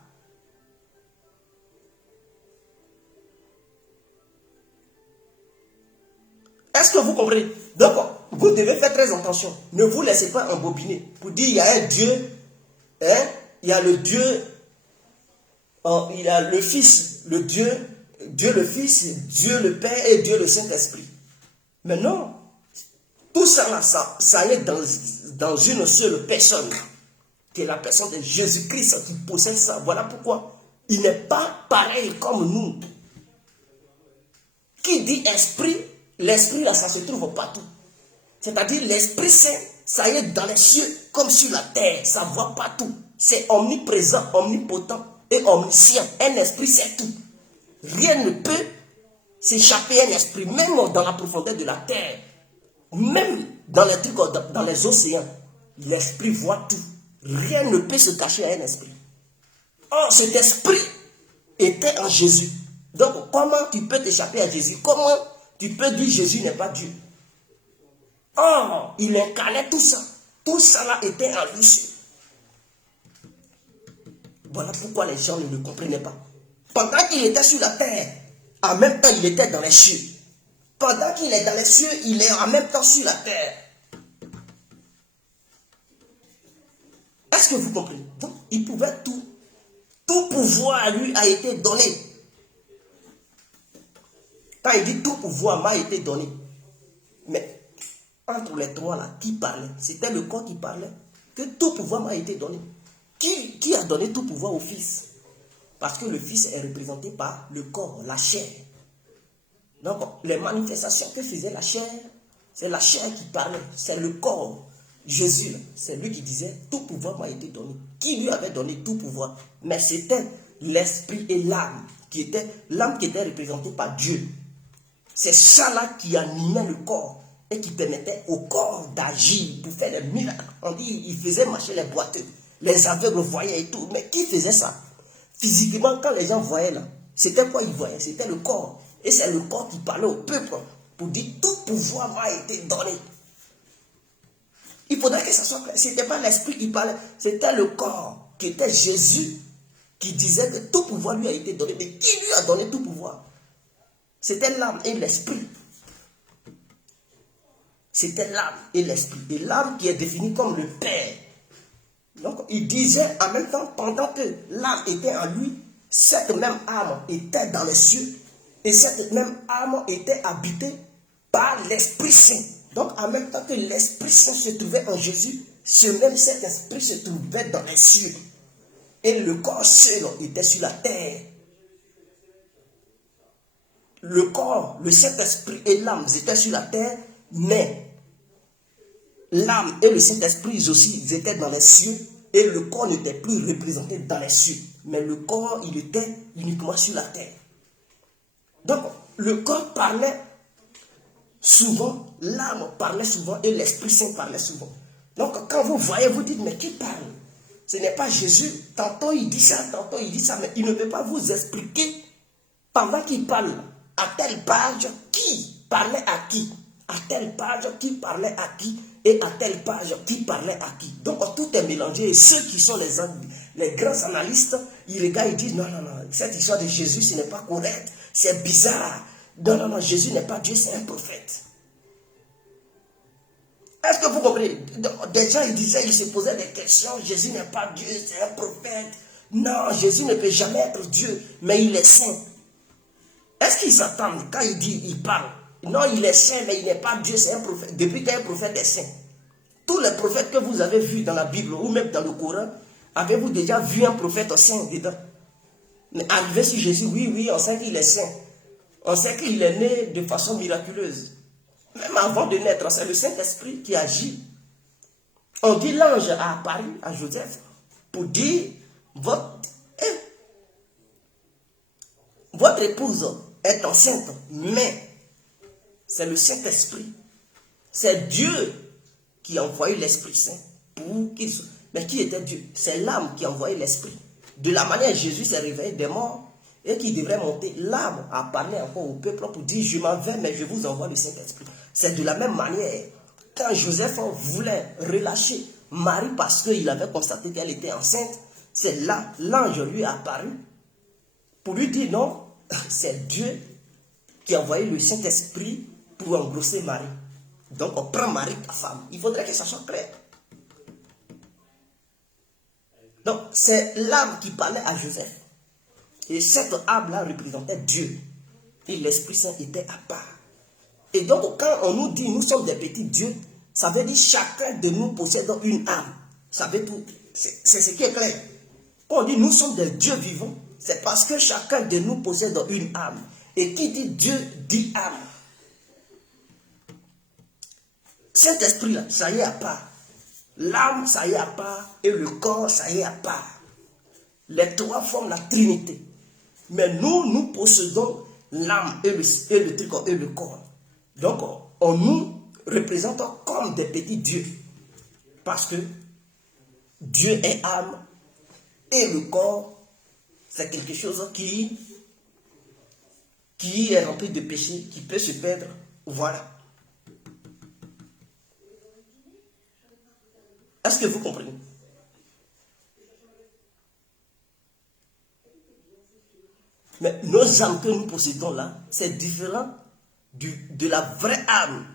Est-ce que vous comprenez? Donc, vous devez faire très attention. Ne vous laissez pas embobiner. Pour dire, il y a un Dieu, hein? Il y a le Dieu, il y a le Fils, le Dieu le Fils, Dieu le Père et Dieu le Saint-Esprit. Mais non, tout ça là, ça est dans une seule personne, qui est la personne de Jésus-Christ qui possède ça. Voilà pourquoi il n'est pas pareil comme nous. Qui dit esprit, l'esprit là, ça se trouve partout. C'est-à-dire l'Esprit Saint, ça y est dans les cieux comme sur la terre, ça voit partout. C'est omniprésent, omnipotent et omniscient. Un esprit, c'est tout. Rien ne peut s'échapper un esprit, même dans la profondeur de la terre, même dans les trucs, dans les océans, l'esprit voit tout. Rien ne peut se cacher à un esprit. Or, cet esprit était en Jésus. Donc, comment tu peux t'échapper à Jésus? Comment tu peux dire Jésus n'est pas Dieu? Or, il incarnait tout ça. Tout ça là était en lui. Voilà pourquoi les gens ne le comprenaient pas. Pendant qu'il était sur la terre, en même temps il était dans les cieux. Pendant qu'il est dans les cieux, il est en même temps sur la terre. Est-ce que vous comprenez? Donc, il pouvait tout. Tout pouvoir lui a été donné. Quand il dit tout pouvoir m'a été donné. Mais entre les trois là, qui parlait? C'était le corps qui parlait. Que tout pouvoir m'a été donné. Qui a donné tout pouvoir au Fils? Parce que le Fils est représenté par le corps, la chair. Donc, les manifestations que faisait la chair, c'est la chair qui parlait, c'est le corps. Jésus, c'est lui qui disait, tout pouvoir m'a été donné. Qui lui avait donné tout pouvoir? Mais c'était l'esprit et l'âme qui était représentée par Dieu. C'est ça là qui animait le corps et qui permettait au corps d'agir pour faire des miracles. On dit, il faisait marcher les boiteux, les aveugles voyaient et tout. Mais qui faisait ça? Physiquement, quand les gens voyaient là, c'était quoi ils voyaient? C'était le corps. Et c'est le corps qui parlait au peuple pour dire tout pouvoir m'a été donné. Il faudrait que ça soit clair. Ce n'était pas l'esprit qui parlait, c'était le corps qui était Jésus qui disait que tout pouvoir lui a été donné. Mais qui lui a donné tout pouvoir? C'était l'âme et l'esprit. C'était l'âme et l'esprit. Et l'âme qui est définie comme le Père. Donc il disait en même temps, pendant que l'âme était en lui, cette même âme était dans les cieux. Et cette même âme était habitée par l'Esprit Saint. Donc, en même temps que l'Esprit Saint se trouvait en Jésus, cet esprit se trouvait dans les cieux. Et le corps seul était sur la terre. Le corps, le Saint-Esprit et l'âme étaient sur la terre, mais l'âme et le Saint-Esprit aussi ils étaient dans les cieux, et le corps n'était plus représenté dans les cieux. Mais le corps, il était uniquement sur la terre. Donc, le corps parlait souvent, l'âme parlait souvent et l'Esprit Saint parlait souvent. Donc, quand vous voyez, vous dites, mais qui parle? Ce n'est pas Jésus. Tantôt il dit ça, tantôt il dit ça, mais il ne peut pas vous expliquer pendant qu'il parle. À telle page, qui parlait à qui? À telle page, qui parlait à qui? Et à telle page, qui parlait à qui? Donc, tout est mélangé. Et ceux qui sont les grands analystes, ils regardent et disent, non, non, non, cette histoire de Jésus, ce n'est pas correct. C'est bizarre. Non, non, non, Jésus n'est pas Dieu, c'est un prophète. Est-ce que vous comprenez? Des gens, ils se posaient des questions. Jésus n'est pas Dieu, c'est un prophète. Non, Jésus ne peut jamais être Dieu, mais il est saint. Est-ce qu'ils s'attendent quand il parle? Non, il est saint, mais il n'est pas Dieu, c'est un prophète. Depuis qu'un prophète est saint. Tous les prophètes que vous avez vus dans la Bible ou même dans le Coran, avez-vous déjà vu un prophète saint dedans? Mais arrivé sur Jésus, oui, on sait qu'il est saint. On sait qu'il est né de façon miraculeuse. Même avant de naître, c'est le Saint-Esprit qui agit. On dit l'ange a apparu à Joseph pour dire votre épouse est enceinte, mais c'est le Saint-Esprit. C'est Dieu qui a envoyé l'Esprit Saint pour qu'il soit. Mais qui était Dieu? C'est l'âme qui a envoyé l'Esprit. De la manière Jésus s'est réveillé des morts et qui devrait monter, l'âme a parlé encore au peuple pour dire je m'en vais mais je vous envoie le Saint-Esprit. C'est de la même manière quand Joseph voulait relâcher Marie parce qu'il avait constaté qu'elle était enceinte, c'est là l'ange lui a apparu pour lui dire non, c'est Dieu qui a envoyé le Saint-Esprit pour engrosser Marie. Donc on prend Marie, ta femme. Il faudrait que ça soit clair. Donc c'est l'âme qui parlait à Joseph. Et cette âme-là représentait Dieu. Et l'Esprit Saint était à part. Et donc quand on nous dit nous sommes des petits dieux, ça veut dire chacun de nous possède une âme. Ça veut tout. C'est ce qui est clair. Quand on dit nous sommes des dieux vivants, c'est parce que chacun de nous possède une âme. Et qui dit Dieu dit âme. Cet esprit-là, ça y est à part. L'âme, ça y est à part. Et le corps, ça y est à part. Les trois forment la Trinité. Mais nous possédons l'âme et le corps. Donc, on nous représente comme des petits dieux. Parce que Dieu est âme et le corps, c'est quelque chose qui est rempli de péché, qui peut se perdre. Voilà. Est-ce que vous comprenez? Mais nos âmes que nous possédons là, c'est différent de la vraie âme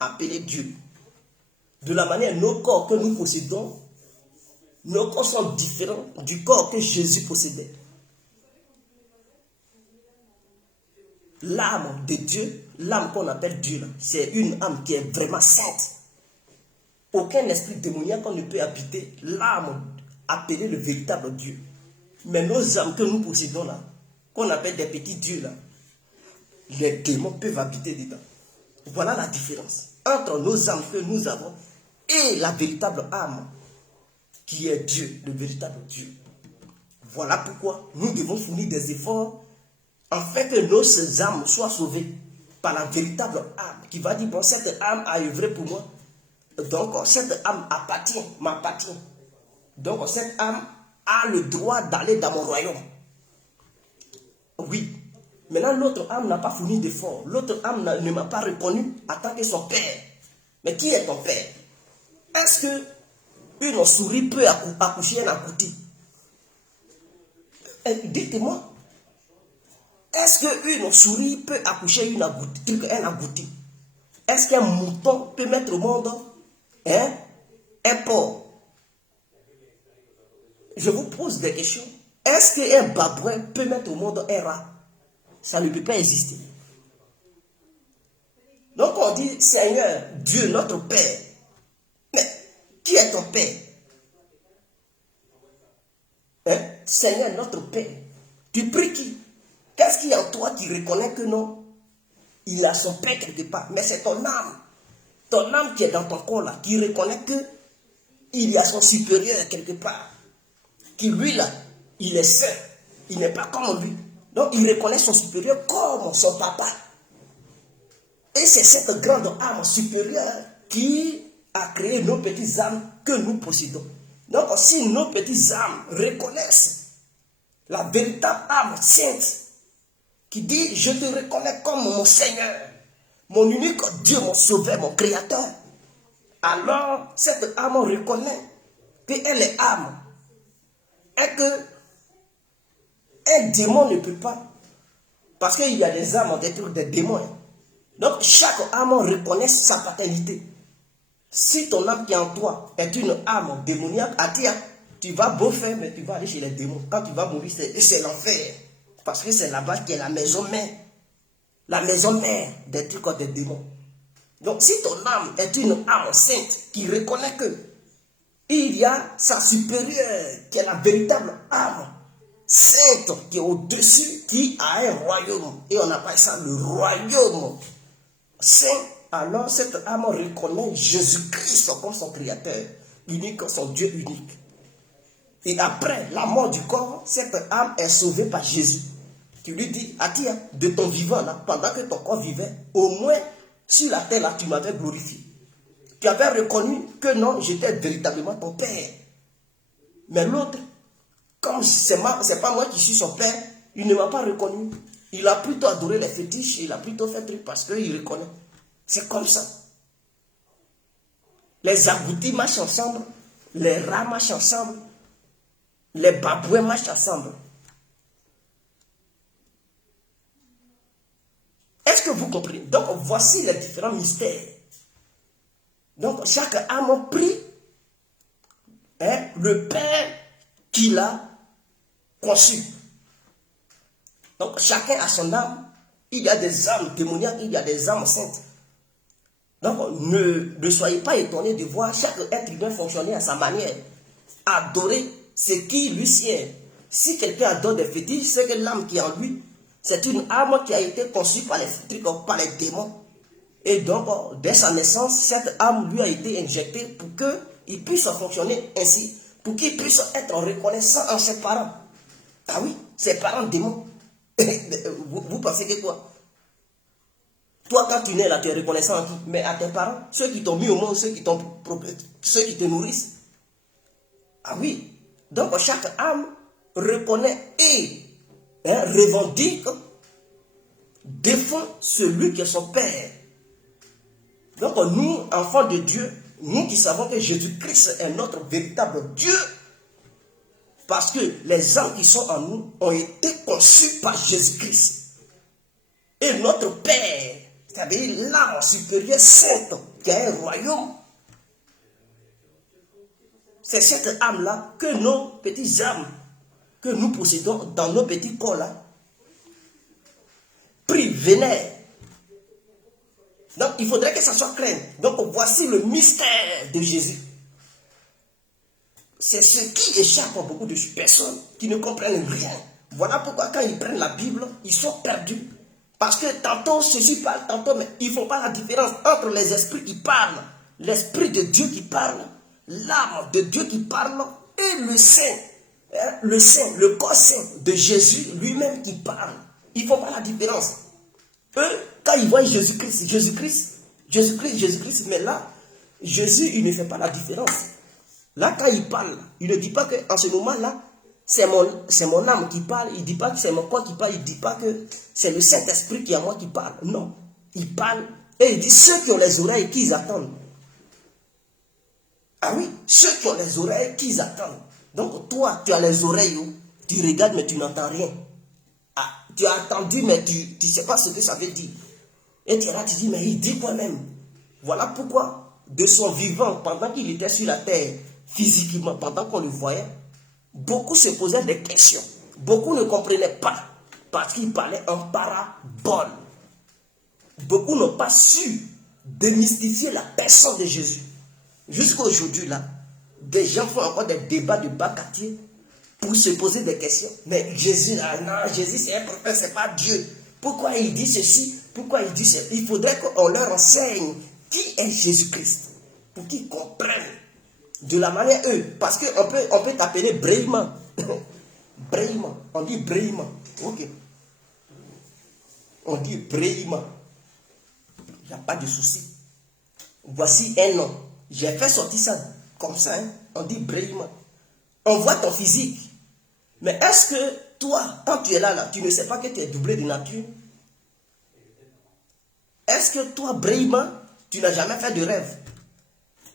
appelée Dieu. De la manière, nos corps que nous possédons, nos corps sont différents du corps que Jésus possédait. L'âme de Dieu, l'âme qu'on appelle Dieu, c'est une âme qui est vraiment sainte. Aucun esprit démoniaque ne peut habiter l'âme appelée le véritable Dieu. Mais nos âmes que nous possédons là, qu'on appelle des petits dieux là, les démons peuvent habiter dedans. Voilà la différence entre nos âmes que nous avons et la véritable âme qui est Dieu, le véritable Dieu. Voilà pourquoi nous devons fournir des efforts afin que nos âmes soient sauvées par la véritable âme qui va dire, bon, cette âme a œuvré pour moi. Donc, cette âme m'appartient. Donc, cette âme a le droit d'aller dans mon royaume. Oui. Maintenant, l'autre âme n'a pas fourni d'effort. L'autre âme ne m'a pas reconnu en tant que son père. Mais qui est ton père? Est-ce que une souris peut accoucher un agouti? Dites-moi. Est-ce qu'une souris peut accoucher un agouti? Est-ce qu'un mouton peut mettre au monde un porc? Je vous pose des questions. Est-ce qu'un babouin peut mettre au monde un rat? Ça ne peut pas exister. Donc on dit, Seigneur, Dieu, notre Père. Mais qui est ton Père? Seigneur, notre Père. Tu pries qui? Qu'est-ce qu'il y a en toi qui reconnaît que non? Il a son Père quelque part. Mais c'est ton âme. Ton âme qui est dans ton corps là, qui reconnaît que il y a son supérieur quelque part. Qui lui là, il est saint. Il n'est pas comme lui. Donc il reconnaît son supérieur comme son papa. Et c'est cette grande âme supérieure qui a créé nos petites âmes que nous possédons. Donc si nos petites âmes reconnaissent la véritable âme sainte, qui dit, je te reconnais comme mon Seigneur, mon unique Dieu, mon Sauveur, mon Créateur, alors cette âme reconnaît qu'elle est âme et que un démon ne peut pas, parce qu'il y a des âmes, des démons. Donc chaque âme reconnaît sa paternité. Si ton âme qui est en toi est une âme démoniaque, tu vas beau faire, mais tu vas aller chez les démons. Quand tu vas mourir, c'est l'enfer. Parce que c'est là-bas qui est la maison mère. La maison mère des trucs des démons. Donc si ton âme est une âme sainte qui reconnaît que il y a sa supérieure qui est la véritable âme sainte qui est au-dessus, qui a un royaume. Et on appelle ça le royaume saint. Alors cette âme reconnaît Jésus-Christ comme son créateur unique, son Dieu unique. Et après la mort du corps, cette âme est sauvée par Jésus. Tu lui dis, Atia, de ton vivant là, pendant que ton corps vivait, au moins sur la terre là, tu m'avais glorifié. Tu avais reconnu que non, j'étais véritablement ton père. Mais l'autre, comme c'est pas moi qui suis son père, il ne m'a pas reconnu. Il a plutôt adoré les fétiches, il a plutôt fait truc parce qu'il reconnaît. C'est comme ça. Les agoutis marchent ensemble, les rats marchent ensemble, les babouins marchent ensemble. Est-ce que vous comprenez? Donc voici les différents mystères. Donc chaque âme prie le Père qui l'a conçu. Donc chacun a son âme. Il y a des âmes démoniaques, il y a des âmes saintes. Donc ne soyez pas étonnés de voir chaque être humain fonctionner à sa manière. Adorer ce qui lui sert. Si quelqu'un adore des fétiches, c'est que l'âme qui est en lui, c'est une âme qui a été conçue par les démons. Et donc, dès sa naissance, cette âme lui a été injectée pour qu'il puisse fonctionner ainsi, pour qu'il puisse être reconnaissant en ses parents. Ah oui, ses parents démons. Vous pensez que quoi? Toi, quand tu nais là, tu es reconnaissant à qui? Mais à tes parents, ceux qui t'ont mis au monde, ceux qui te nourrissent. Ah oui. Donc chaque âme reconnaît et revendique, défend celui qui est son Père. Donc nous, enfants de Dieu, nous qui savons que Jésus-Christ est notre véritable Dieu, parce que les âmes qui sont en nous ont été conçues par Jésus-Christ. Et notre Père, c'est-à-dire l'âme supérieure sainte, qui a un royaume, c'est cette âme-là que nos petites âmes, que nous possédons dans nos petits corps-là, prie, vénère. Donc il faudrait que ça soit clair. Donc voici le mystère de Jésus. C'est ce qui échappe à beaucoup de personnes qui ne comprennent rien. Voilà pourquoi quand ils prennent la Bible, ils sont perdus. Parce que tantôt ceci parle, tantôt, mais ils ne font pas la différence entre les esprits qui parlent, l'esprit de Dieu qui parle, l'âme de Dieu qui parle et le Saint, le corps saint de Jésus lui-même qui parle. Ils ne font pas la différence. Eux, quand ils voient Jésus-Christ, mais là, Jésus, il ne fait pas la différence. Là, quand il parle, il ne dit pas qu'en ce moment-là, c'est mon âme qui parle, il ne dit pas que c'est mon corps qui parle, il ne dit pas que c'est le Saint-Esprit qui est à moi qui parle. Non, il parle et il dit ceux qui ont les oreilles, qu'ils attendent. Ah oui, ceux qui ont les oreilles, qu'ils attendent. Donc toi, tu as les oreilles, tu regardes mais tu n'entends rien. Ah, tu as entendu mais tu ne sais pas ce que ça veut dire. Et tu es là, tu dis mais il dit quoi même? Voilà pourquoi de son vivant, pendant qu'il était sur la terre, physiquement, pendant qu'on le voyait, beaucoup se posaient des questions. Beaucoup ne comprenaient pas parce qu'il parlait en parabole. Beaucoup n'ont pas su démystifier la personne de Jésus. Jusqu'à aujourd'hui, là, des gens font encore des débats de bas quartier pour se poser des questions. Mais Jésus, là, non, Jésus c'est un prophète, c'est pas Dieu. Pourquoi il dit ceci? Pourquoi il dit cela? Il faudrait qu'on leur enseigne qui est Jésus-Christ pour qu'ils comprennent de la manière eux. Parce qu'on peut t'appeler Brahima. Brahima. On dit Brahima. Ok. On dit Brahima. Il n'y a pas de souci. Voici un nom. J'ai fait sortir ça comme ça. Hein? On dit Brahima. On voit ton physique. Mais est-ce que toi, quand tu es là, tu ne sais pas que tu es doublé de nature? Est-ce que toi, Brahima, tu n'as jamais fait de rêve?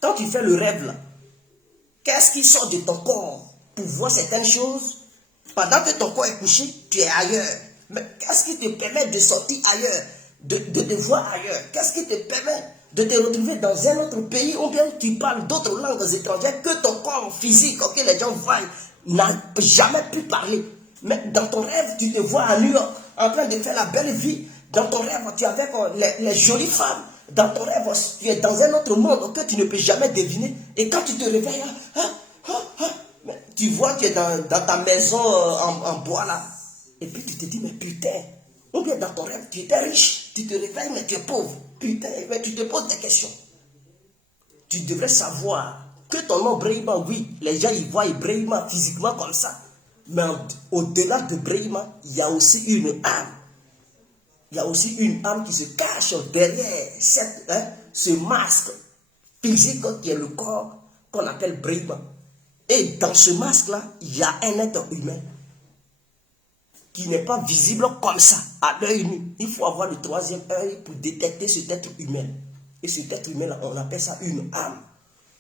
Quand tu fais le rêve là, qu'est-ce qui sort de ton corps pour voir certaines choses? Pendant que ton corps est couché, tu es ailleurs. Mais qu'est-ce qui te permet de sortir ailleurs, de te voir ailleurs? Qu'est-ce qui te permet de te retrouver dans un autre pays ou bien tu parles d'autres langues étrangères que ton corps physique, que les gens voient, n'a jamais pu parler? Mais dans ton rêve, tu te vois à New York en train de faire la belle vie. Dans ton rêve, tu es avec les jolies femmes. Dans ton rêve, tu es dans un autre monde que tu ne peux jamais deviner. Et quand tu te réveilles, tu vois, tu es dans ta maison en bois là. Et puis tu te dis, mais putain. Ou bien dans ton rêve, tu étais riche. Tu te réveilles, mais tu es pauvre. Putain, mais tu te poses des questions. Tu devrais savoir que ton nom Brahima, oui, les gens ils voient Brahima physiquement comme ça. Mais au-delà de Brahima, il y a aussi une âme. Il y a aussi une âme qui se cache derrière ce masque physique qui est le corps qu'on appelle Brahima. Et dans ce masque-là, il y a un être humain qui n'est pas visible comme ça, à l'œil nu. Il faut avoir le troisième œil pour détecter cet être humain. Et cet être humain-là, on appelle ça une âme.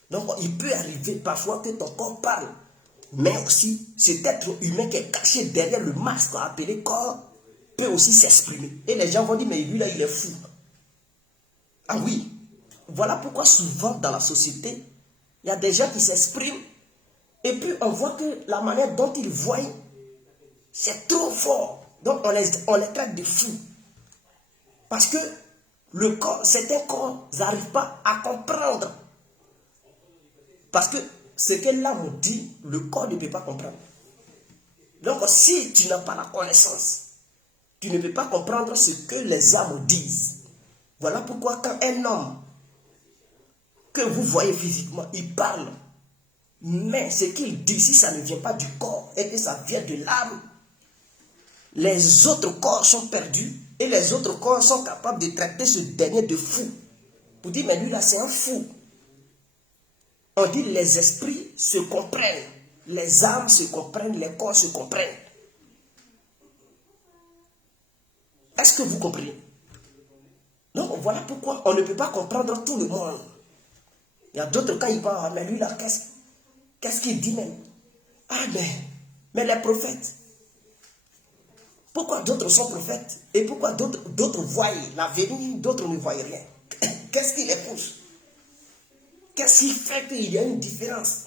Donc, il peut arriver parfois que ton corps parle, mais aussi cet être humain qui est caché derrière le masque appelé corps peut aussi s'exprimer. Et les gens vont dire, mais lui là, il est fou. Ah oui, voilà pourquoi souvent dans la société, il y a des gens qui s'expriment et puis on voit que la manière dont ils voient, c'est trop fort. Donc on les traite de fous. Parce que le corps, certains corps n'arrivent pas à comprendre. Parce que ce que l'âme dit, le corps ne peut pas comprendre. Donc si tu n'as pas la connaissance, tu ne peux pas comprendre ce que les âmes disent. Voilà pourquoi quand un homme que vous voyez physiquement, il parle, mais ce qu'il dit, si ça ne vient pas du corps et que ça vient de l'âme, les autres corps sont perdus et les autres corps sont capables de traiter ce dernier de fou. Pour dire, mais lui là, c'est un fou. On dit, les esprits se comprennent, les âmes se comprennent, les corps se comprennent. Est-ce que vous comprenez? Donc, voilà pourquoi on ne peut pas comprendre tout le monde. Il y a d'autres, quand ils parlent, mais lui là, qu'est-ce qu'il dit même? Ah, mais les prophètes. Pourquoi d'autres sont prophètes et pourquoi d'autres voient l'avenir, d'autres ne voient rien? Qu'est-ce qui les pousse? Qu'est-ce qui fait qu'il y a une différence?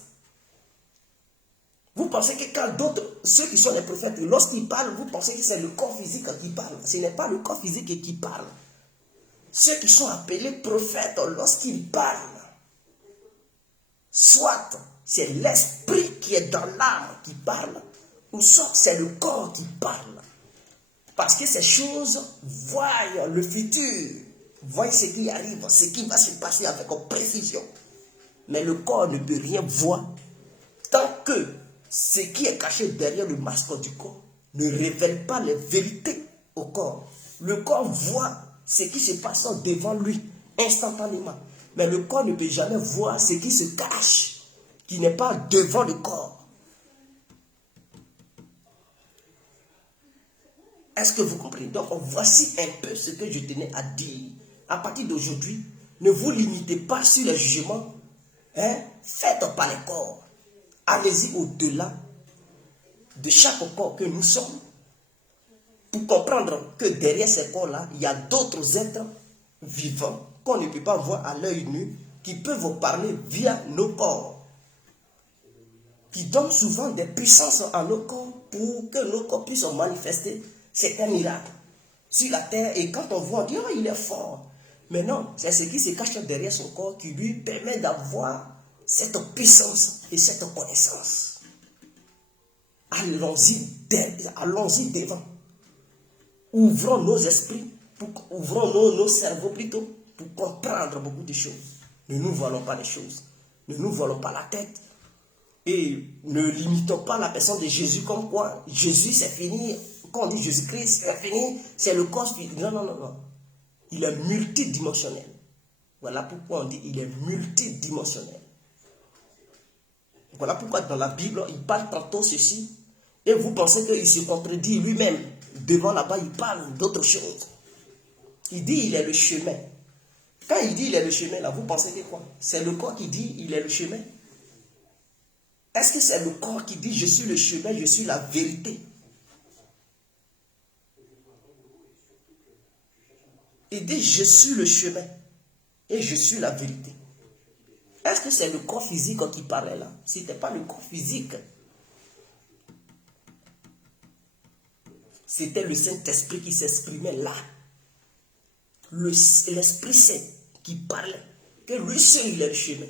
Vous pensez que quand d'autres, ceux qui sont les prophètes, lorsqu'ils parlent, vous pensez que c'est le corps physique qui parle. Ce n'est pas le corps physique qui parle. Ceux qui sont appelés prophètes, lorsqu'ils parlent, soit c'est l'esprit qui est dans l'âme qui parle, ou soit c'est le corps qui parle. Parce que ces choses voient le futur, voient ce qui arrive, ce qui va se passer avec précision. Mais le corps ne peut rien voir tant que ce qui est caché derrière le masque du corps ne révèle pas les vérités au corps. Le corps voit ce qui se passe devant lui instantanément. Mais le corps ne peut jamais voir ce qui se cache, qui n'est pas devant le corps. Est-ce que vous comprenez? Donc, voici un peu ce que je tenais à dire. À partir d'aujourd'hui, ne vous limitez pas sur les jugements. Faites pas les corps. Allez-y au-delà de chaque corps que nous sommes pour comprendre que derrière ces corps-là, il y a d'autres êtres vivants qu'on ne peut pas voir à l'œil nu, qui peuvent parler via nos corps, qui donnent souvent des puissances à nos corps pour que nos corps puissent manifester certains miracles sur la terre. Et quand on voit, on dit, oh, il est fort. Mais non, c'est ce qui se cache derrière son corps qui lui permet d'avoir cette puissance et cette connaissance. Allons-y devant. Ouvrons nos esprits, ouvrons nos cerveaux plutôt, pour comprendre beaucoup de choses. Ne nous voilons pas les choses. Ne nous voilons pas la tête. Et ne limitons pas la personne de Jésus comme quoi Jésus c'est fini. Quand on dit Jésus-Christ c'est fini, c'est le corps fini. Non, non, non, non. Il est multidimensionnel. Voilà pourquoi on dit il est multidimensionnel. Voilà pourquoi dans la Bible, il parle tantôt ceci. Et vous pensez qu'il se contredit lui-même. Devant là-bas, il parle d'autre chose. Il dit il est le chemin. Quand il dit il est le chemin, là, vous pensez que quoi? C'est le corps qui dit il est le chemin? Est-ce que c'est le corps qui dit je suis le chemin, je suis la vérité? Il dit je suis le chemin et je suis la vérité. Est-ce que c'est le corps physique qui parlait là? Si ce n'était pas le corps physique, c'était le Saint-Esprit qui s'exprimait là. L'Esprit Saint qui parlait. Que lui seul il est le chemin.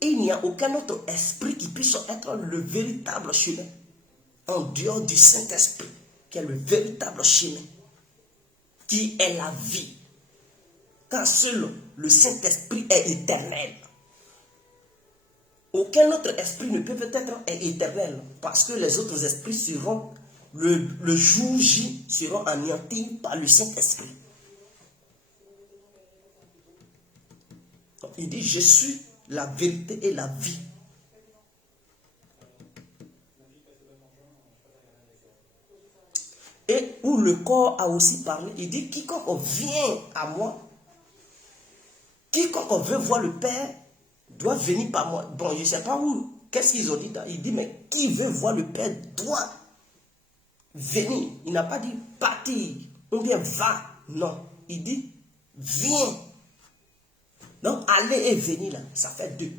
Et il n'y a aucun autre esprit qui puisse être le véritable chemin. En dehors du Saint-Esprit, qui est le véritable chemin. Qui est la vie. Car seul le Saint-Esprit est éternel. Aucun autre esprit ne peut peut-être être éternel. Parce que les autres esprits seront, le jour J, seront anéantis par le Saint-Esprit. Il dit, je suis la vérité et la vie. Et où le corps a aussi parlé, il dit, quiconque vient à moi, quiconque veut voir le Père, doit venir par moi. Bon, je ne sais pas où, qu'est-ce qu'ils ont dit là? Il dit, mais qui veut voir le Père doit venir. Il n'a pas dit partir, ou bien va. Non, il dit, viens. Donc, aller et venir là, ça fait deux.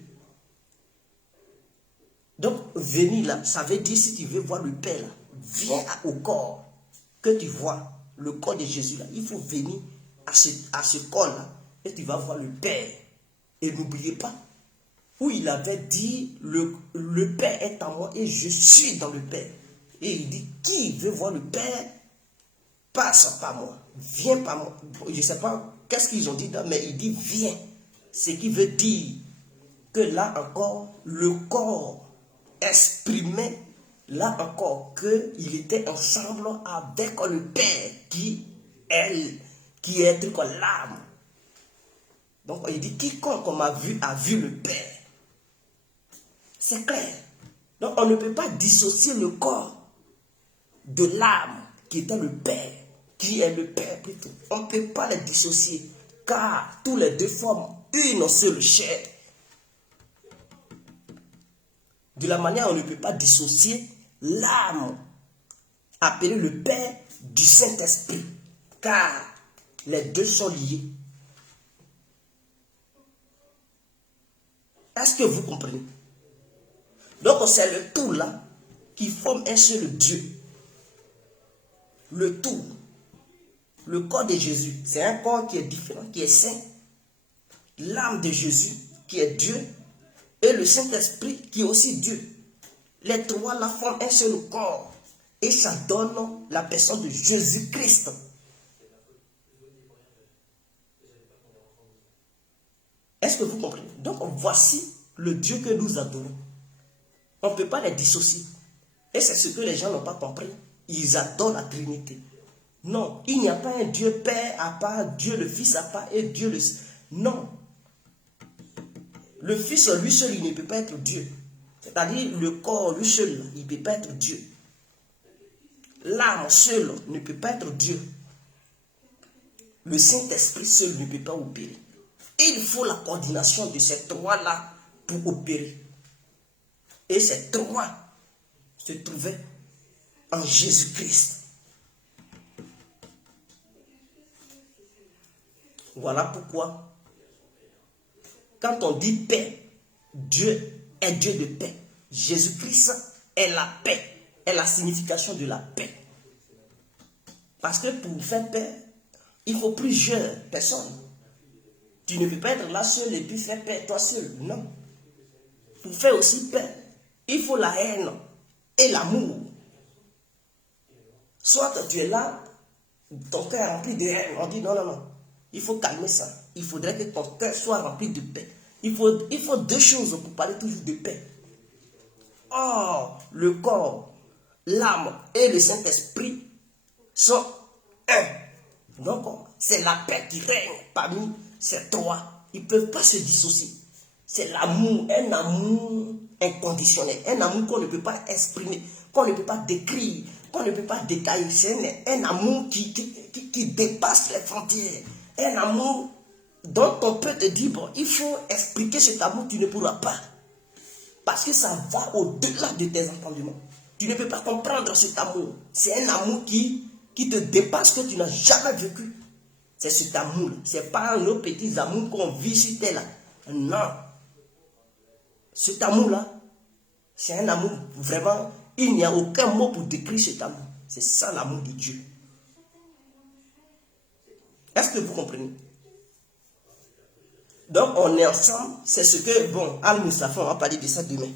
Donc, venir là, ça veut dire si tu veux voir le Père là, viens au corps que tu vois, le corps de Jésus là. Il faut venir à ce corps là et tu vas voir le Père. Et n'oubliez pas, où il avait dit, le Père est en moi et je suis dans le Père. Et il dit, qui veut voir le Père, passe par moi, viens par moi. Je ne sais pas qu'est-ce qu'ils ont dit là, mais il dit, viens. Ce qui veut dire que là encore, le corps exprimait là encore, qu'il était ensemble avec le Père qui est comme l'âme. Donc il dit, quiconque m'a vu a vu le Père. C'est clair. Donc on ne peut pas dissocier le corps de l'âme qui était le Père, qui est le Père plutôt. On ne peut pas les dissocier, car tous les deux forment une seule chair. De la manière on ne peut pas dissocier l'âme, appelée le Père, du Saint-Esprit, car les deux sont liés. Est-ce que vous comprenez? Donc c'est le tout là qui forme un seul Dieu. Le tout. Le corps de Jésus, c'est un corps qui est différent, qui est saint. L'âme de Jésus, qui est Dieu, et le Saint-Esprit, qui est aussi Dieu. Les trois là forment un seul corps. Et ça donne la personne de Jésus-Christ. Est-ce que vous comprenez? Donc voici le Dieu que nous adorons. On ne peut pas les dissocier. Et c'est ce que les gens n'ont pas compris. Ils adorent la Trinité. Non, il n'y a pas un Dieu Père à part, Dieu le Fils à part et Dieu le... Non. Le Fils, lui seul, il ne peut pas être Dieu. C'est-à-dire, le corps, lui seul, il ne peut pas être Dieu. L'âme seule ne peut pas être Dieu. Le Saint-Esprit seul ne peut pas opérer. Et il faut la coordination de ces trois-là pour opérer. Et ces trois se trouvaient en Jésus-Christ. Voilà pourquoi, quand on dit paix, Dieu est Dieu de paix. Jésus-Christ est la paix, est la signification de la paix. Parce que pour faire paix, il faut plusieurs personnes. Tu ne peux pas être là seul et puis faire paix toi seul. Non. Pour faire aussi paix, il faut la haine et l'amour. Soit tu es là, ton cœur est rempli de haine. On dit non, non, non. Il faut calmer ça. Il faudrait que ton cœur soit rempli de paix. Il faut deux choses pour parler toujours de paix. Or, le corps, l'âme et le Saint-Esprit sont un. Donc, c'est la paix qui règne parmi ces trois. Ils ne peuvent pas se dissocier. C'est l'amour, un amour inconditionnel. Un amour qu'on ne peut pas exprimer, qu'on ne peut pas décrire, qu'on ne peut pas détailler. C'est un amour qui dépasse les frontières. Un amour dont on peut te dire, bon, il faut expliquer cet amour, tu ne pourras pas. Parce que ça va au-delà de tes entendements. Tu ne peux pas comprendre cet amour. C'est un amour qui te dépasse, que tu n'as jamais vécu. C'est cet amour. Ce n'est pas nos petits amours qu'on vit sur terre là. Non. Cet amour-là, c'est un amour vraiment, il n'y a aucun mot pour décrire cet amour. C'est ça l'amour de Dieu. Est-ce que vous comprenez? Donc on est ensemble, c'est ce que, bon, Al-Moussafa, on va parler de ça demain.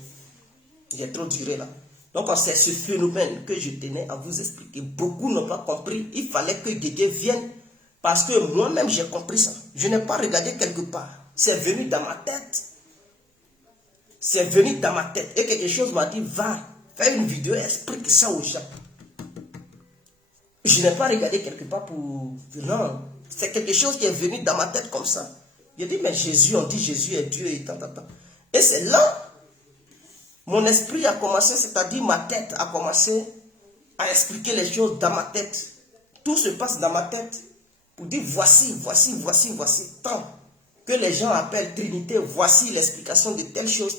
J'ai trop duré là. Donc c'est ce phénomène que je tenais à vous expliquer. Beaucoup n'ont pas compris, il fallait que Guégué vienne, parce que moi-même j'ai compris ça. Je n'ai pas regardé quelque part. C'est venu dans ma tête. C'est venu dans ma tête. Et quelque chose m'a dit, va, fais une vidéo et explique ça aux gens. Je n'ai pas regardé quelque part pour... Non, c'est quelque chose qui est venu dans ma tête comme ça. J'ai dit, mais Jésus, on dit Jésus est Dieu et tant. Et c'est là, mon esprit a commencé, c'est-à-dire ma tête a commencé à expliquer les choses dans ma tête. Tout se passe dans ma tête pour dire, voici, tant que les gens appellent Trinité, voici l'explication de telle chose.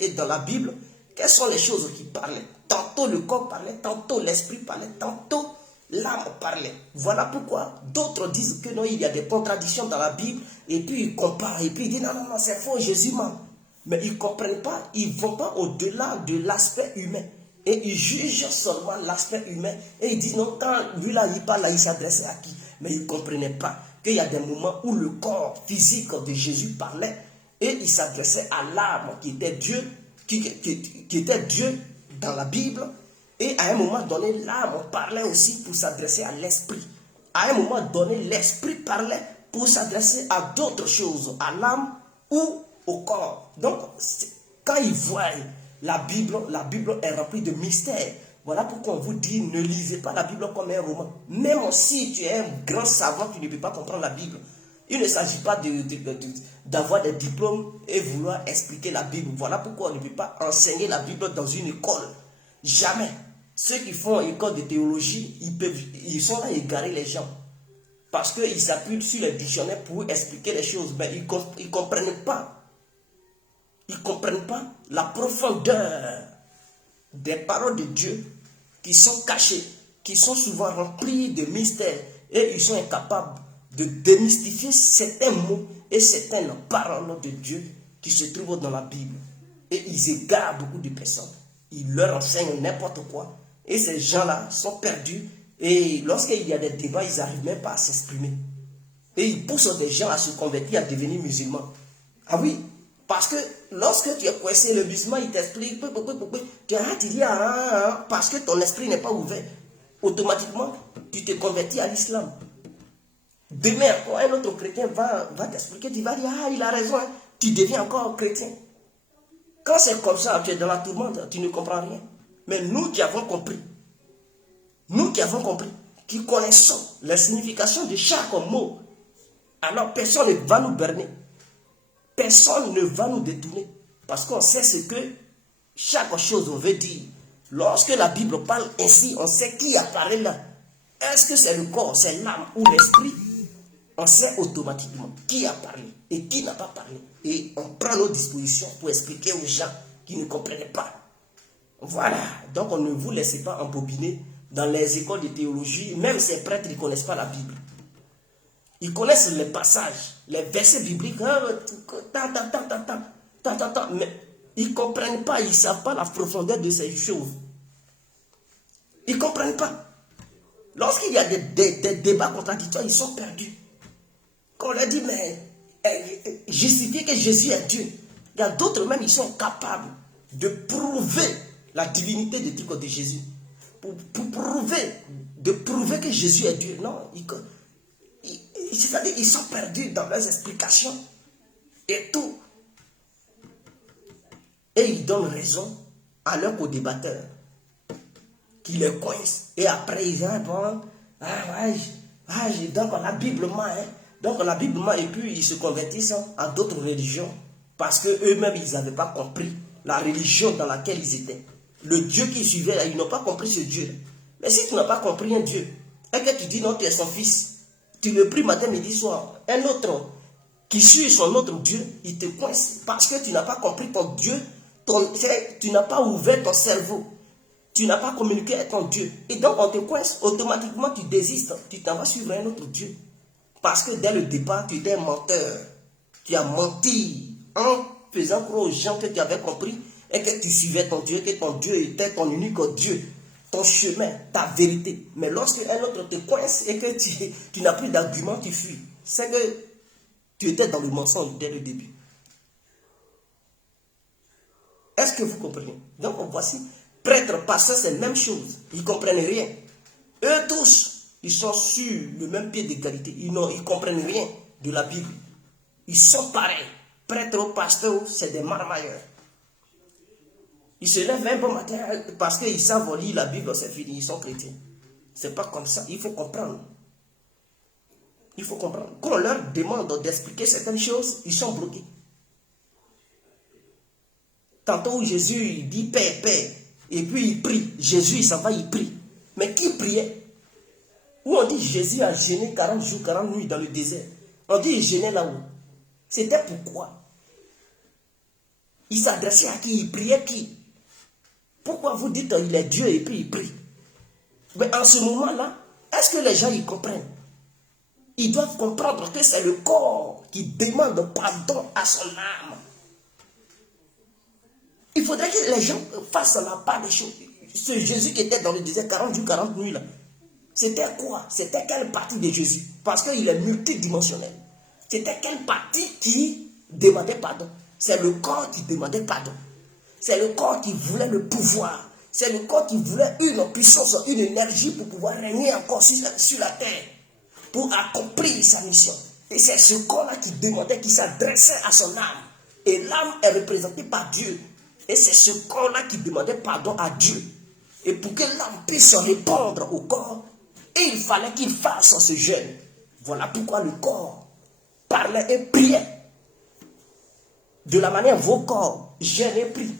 Et dans la Bible, quelles sont les choses qui parlaient? Tantôt le corps parlait, tantôt l'esprit parlait, tantôt l'âme parlait. Voilà pourquoi d'autres disent que non, il y a des contradictions dans la Bible, et puis ils comparent, et puis ils disent non, c'est faux, Jésus ment. Mais ils ne comprennent pas, ils ne vont pas au-delà de l'aspect humain. Et ils jugent seulement l'aspect humain. Et ils disent non, quand lui là, il parle là, il s'adresse à qui? Mais ils ne comprenaient pas qu'il y a des moments où le corps physique de Jésus parlait, et il s'adressait à l'âme qui était Dieu, qui était Dieu dans la Bible. Et à un moment donné, l'âme parlait aussi pour s'adresser à l'esprit. À un moment donné, l'esprit parlait pour s'adresser à d'autres choses, à l'âme ou au corps. Donc, quand ils voient La Bible est remplie de mystères. Voilà pourquoi on vous dit, ne lisez pas la Bible comme un roman. Même si tu es un grand savant, tu ne peux pas comprendre la Bible. Il ne s'agit pas d'avoir des diplômes et vouloir expliquer la Bible. Voilà pourquoi on ne peut pas enseigner la Bible dans une école. Jamais. Ceux qui font une école de théologie, ils sont là à égarer les gens. Parce qu'ils s'appuient sur les dictionnaires pour expliquer les choses. Mais ils ne comprennent pas. Ils ne comprennent pas la profondeur des paroles de Dieu qui sont cachées, qui sont souvent remplies de mystères. Et ils sont incapables de démystifier certains mots et certaines paroles de Dieu qui se trouvent dans la Bible. Et ils égarent beaucoup de personnes. Ils leur enseignent n'importe quoi. Et ces gens-là sont perdus. Et lorsqu'il y a des débats, ils n'arrivent même pas à s'exprimer. Et ils poussent des gens à se convertir, à devenir musulmans. Ah oui, parce que lorsque tu es coincé, le musulman, il t'explique, tu dis, parce que ton esprit n'est pas ouvert. Automatiquement, tu te convertis à l'islam. Demain, quand un autre chrétien va t'expliquer, tu vas dire, il a raison, hein. Tu deviens encore chrétien. Quand c'est comme ça, tu es dans la tourmente, tu ne comprends rien. Mais nous qui avons compris, qui connaissons la signification de chaque mot, alors personne ne va nous berner. Personne ne va nous détourner. Parce qu'on sait ce que chaque chose veut dire. Lorsque la Bible parle ainsi, on sait qui a parlé là. Est-ce que c'est le corps, c'est l'âme ou l'esprit? On sait automatiquement qui a parlé et qui n'a pas parlé. Et on prend nos dispositions pour expliquer aux gens qui ne comprennent pas. Voilà. Donc on ne vous laisse pas embobiner dans les écoles de théologie. Même ces prêtres, ils ne connaissent pas la Bible. Ils connaissent les passages, les versets bibliques. Mais ils ne comprennent pas, ils ne savent pas la profondeur de ces choses. Ils ne comprennent pas. Lorsqu'il y a des débats contradictoires, ils sont perdus. Quand on leur dit, mais justifier que Jésus est Dieu, il y a d'autres même, ils sont capables de prouver la divinité de Jésus. Pour prouver que Jésus est Dieu. Non, c'est-à-dire ils sont perdus dans leurs explications et tout. Et ils donnent raison à leurs co-débatteurs qui les coincent. Et après, ils disent, donc la Bible m'a, donc la Bible m'a, et puis ils se convertissent à d'autres religions parce qu'eux-mêmes, ils n'avaient pas compris la religion dans laquelle ils étaient. Le Dieu qu'ils suivaient, là, ils n'ont pas compris ce Dieu. Mais si tu n'as pas compris un Dieu, et que tu dis non, tu es son fils, tu le pries matin, midi, soir, un autre qui suit son autre Dieu, il te coince parce que tu n'as pas compris ton Dieu, tu n'as pas ouvert ton cerveau. Tu n'as pas communiqué avec ton Dieu. Et donc, on te coince, automatiquement, tu désistes. Tu t'en vas suivre un autre Dieu. Parce que dès le départ, tu étais un menteur. Tu as menti en faisant croire aux gens que tu avais compris et que tu suivais ton Dieu, que ton Dieu était ton unique Dieu, ton chemin, ta vérité. Mais lorsque un autre te coince et que tu n'as plus d'argument, tu fuis. C'est que tu étais dans le mensonge dès le début. Est-ce que vous comprenez? Donc, voici... Prêtres, pasteurs, c'est la même chose. Ils ne comprennent rien. Eux tous, ils sont sur le même pied d'égalité. Ils ne comprennent rien de la Bible. Ils sont pareils. Prêtres, pasteurs, c'est des marmailleurs. Ils se lèvent un bon matin parce qu'ils savent lire la Bible, c'est fini, ils sont chrétiens. Ce n'est pas comme ça. Il faut comprendre. Il faut comprendre. Quand on leur demande d'expliquer certaines choses, ils sont bloqués. Tantôt où Jésus il dit paix, paix. Et puis il prie. Jésus, il s'en va, il prie. Mais qui priait? Où on dit Jésus a gêné 40 jours, 40 nuits dans le désert. On dit il gênait là-haut. C'était pourquoi? Il s'adressait à qui? Il priait qui? Pourquoi vous dites il est Dieu et puis il prie? Mais en ce moment-là, est-ce que les gens y comprennent? Ils doivent comprendre que c'est le corps qui demande pardon à son âme. Il faudrait que les gens fassent la part des choses. Ce Jésus qui était dans le désert 40 jours, 40 nuits là, c'était quoi? C'était quelle partie de Jésus? Parce qu'il est multidimensionnel. C'était quelle partie qui demandait pardon? C'est le corps qui demandait pardon. C'est le corps qui voulait le pouvoir. C'est le corps qui voulait une puissance, une énergie pour pouvoir régner encore sur la terre. Pour accomplir sa mission. Et c'est ce corps-là qui demandait, qui s'adressait à son âme. Et l'âme est représentée par Dieu. Et c'est ce corps-là qui demandait pardon à Dieu. Et pour que l'âme puisse répondre au corps, et il fallait qu'il fasse ce jeûne. Voilà pourquoi le corps parlait et priait. De la manière vos corps jeûnent et prient.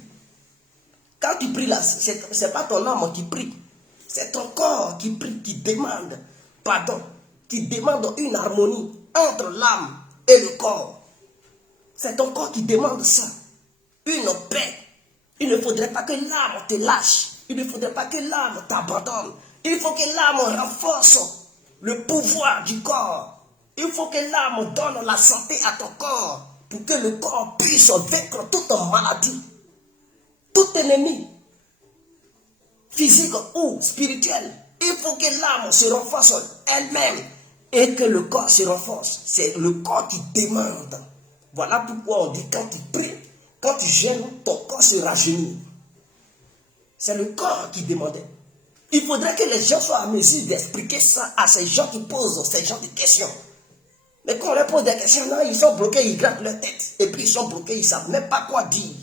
Quand tu pries là, ce n'est pas ton âme qui prie. C'est ton corps qui prie, qui demande pardon, qui demande une harmonie entre l'âme et le corps. C'est ton corps qui demande ça. Une paix. Il ne faudrait pas que l'âme te lâche. Il ne faudrait pas que l'âme t'abandonne. Il faut que l'âme renforce le pouvoir du corps. Il faut que l'âme donne la santé à ton corps pour que le corps puisse vaincre toute maladie, tout ennemi, physique ou spirituel. Il faut que l'âme se renforce elle-même et que le corps se renforce. C'est le corps qui demande. Voilà pourquoi on dit quand tu pries, quand tu jeûnes, ton corps se rajeunit. C'est le corps qui demandait. Il faudrait que les gens soient à mesure d'expliquer ça à ces gens qui posent ces genres de questions. Mais quand on leur pose des questions, là, ils sont bloqués, ils grattent leur tête. Et puis ils sont bloqués, ils ne savent même pas quoi dire.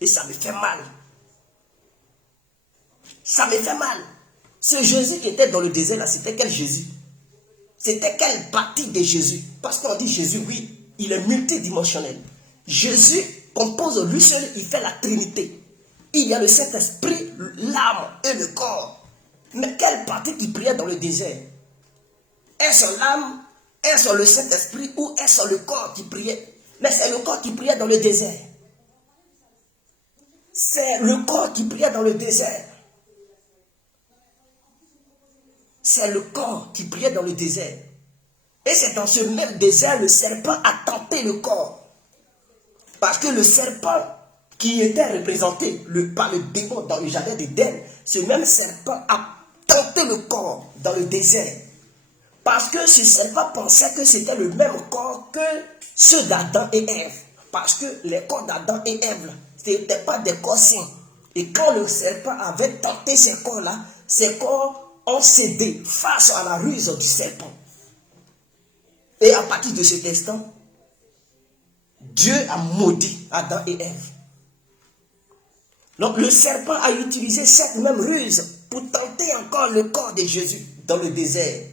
Et ça me fait mal. Ça me fait mal. Ce Jésus qui était dans le désert, là, c'était quel Jésus? C'était quelle partie de Jésus? Parce qu'on dit Jésus, oui, il est multidimensionnel. Jésus compose lui seul, il fait la Trinité. Il y a le Saint-Esprit, l'âme et le corps. Mais quelle partie qui priait dans le désert? Est-ce l'âme? Est-ce le Saint-Esprit? Ou est-ce le corps qui priait? Mais c'est le corps qui priait dans le désert. C'est le corps qui priait dans le désert. C'est le corps qui priait dans le désert. Et c'est dans ce même désert, le serpent a tenté le corps. Parce que le serpent qui était représenté par le démon dans le jardin d'Éden, ce même serpent a tenté le corps dans le désert. Parce que ce serpent pensait que c'était le même corps que ceux d'Adam et Ève. Parce que les corps d'Adam et Ève, ce n'étaient pas des corps sains. Et quand le serpent avait tenté ces corps-là, ces corps ont cédé face à la ruse du serpent. Et à partir de cet instant, Dieu a maudit Adam et Ève. Donc le serpent a utilisé cette même ruse pour tenter encore le corps de Jésus dans le désert.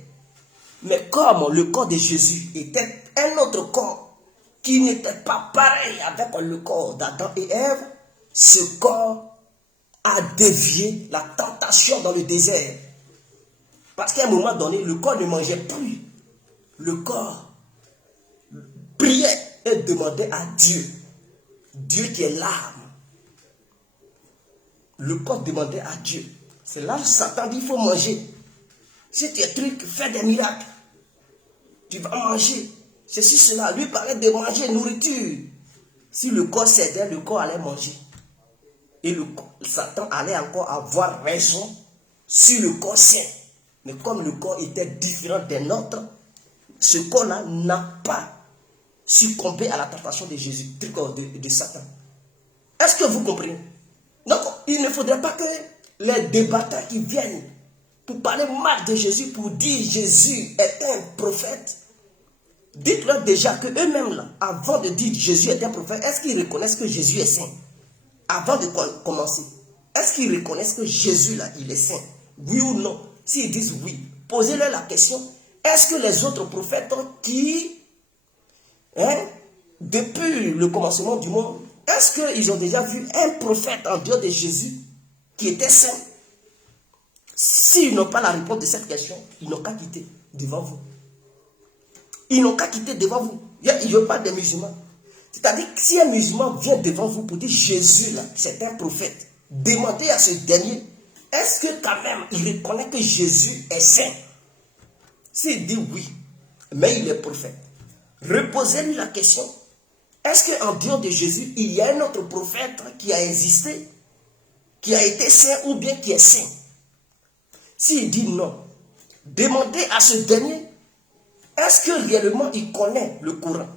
Mais comme le corps de Jésus était un autre corps qui n'était pas pareil avec le corps d'Adam et Ève, ce corps a dévié la tentation dans le désert. Parce qu'à un moment donné, le corps ne mangeait plus. Le corps priait et demandait à Dieu. Dieu qui est l'âme. Le corps demandait à Dieu. C'est là que Satan dit, il faut manger. Si tu es truc, fais des miracles. Tu vas manger. Ceci, cela. Lui parlait de manger, nourriture. Si le corps cédait, le corps allait manger. Et Satan allait encore avoir raison sur le corps sain. Mais comme le corps était différent des nôtres, ce corps-là n'a pas succombé à la tentation de Jésus, de Satan. Est-ce que vous comprenez? Donc, il ne faudrait pas que les débatteurs qui viennent pour parler mal de Jésus, pour dire Jésus est un prophète, dites-leur déjà qu'eux-mêmes, avant de dire Jésus est un prophète, est-ce qu'ils reconnaissent que Jésus est saint? Avant de commencer, est-ce qu'ils reconnaissent que Jésus, là, il est saint? Oui ou non? S'ils disent oui, posez-leur la question, est-ce que les autres prophètes qui, depuis le commencement du monde, est-ce qu'ils ont déjà vu un prophète en dehors de Jésus qui était saint? S'ils n'ont pas la réponse de cette question, ils n'ont qu'à quitter devant vous. Ils n'ont qu'à quitter devant vous. Il n'y a pas de musulmans. C'est-à-dire que si un musulman vient devant vous pour dire Jésus, là, c'est un prophète, demandez à ce dernier, est-ce que quand même il reconnaît que Jésus est saint? S'il dit oui, mais il est prophète, reposez-lui la question, est-ce qu'en dehors de Jésus, il y a un autre prophète qui a existé, qui a été saint ou bien qui est saint? S'il dit non, demandez à ce dernier, est-ce que réellement il connaît le Coran?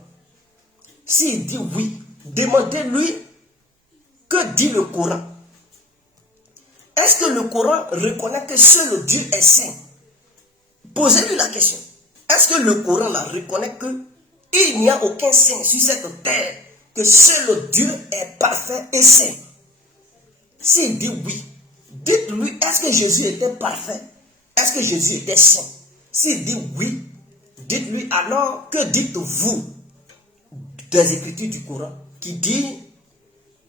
S'il dit oui, demandez-lui, que dit le Coran? Est-ce que le Coran reconnaît que seul Dieu est saint? Posez-lui la question. Est-ce que le Coran là reconnaît qu'il n'y a aucun saint sur cette terre, que seul Dieu est parfait et saint? S'il dit oui, dites-lui, est-ce que Jésus était parfait? Est-ce que Jésus était saint? S'il dit oui, dites-lui, alors que dites-vous des Écritures du Coran qui dit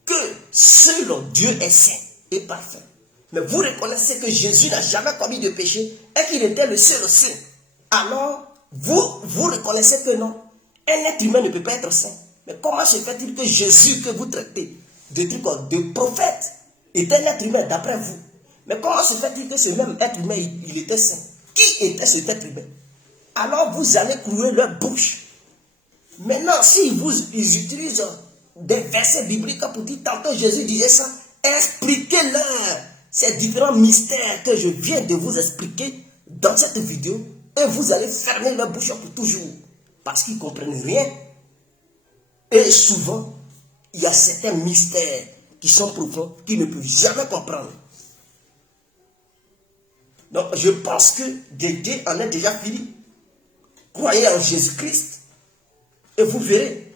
que seul Dieu est saint et parfait? Mais vous reconnaissez que Jésus n'a jamais commis de péché et qu'il était le seul saint. Alors, vous reconnaissez que non, un être humain ne peut pas être saint. Mais comment se fait-il que Jésus que vous traitez de prophète est un être humain d'après vous? Mais comment se fait-il que ce même être humain, il était saint? Qui était cet être humain? Alors vous allez clouer leur bouche. Maintenant, si ils utilisent des versets bibliques pour dire tantôt Jésus disait ça, expliquez-leur ces différents mystères que je viens de vous expliquer dans cette vidéo et vous allez fermer leur bouche pour toujours parce qu'ils ne comprennent rien. Et souvent, il y a certains mystères qui sont profonds qu'ils ne peuvent jamais comprendre. Donc, je pense que Dédé en a déjà fini. Croyez en Jésus-Christ et vous verrez.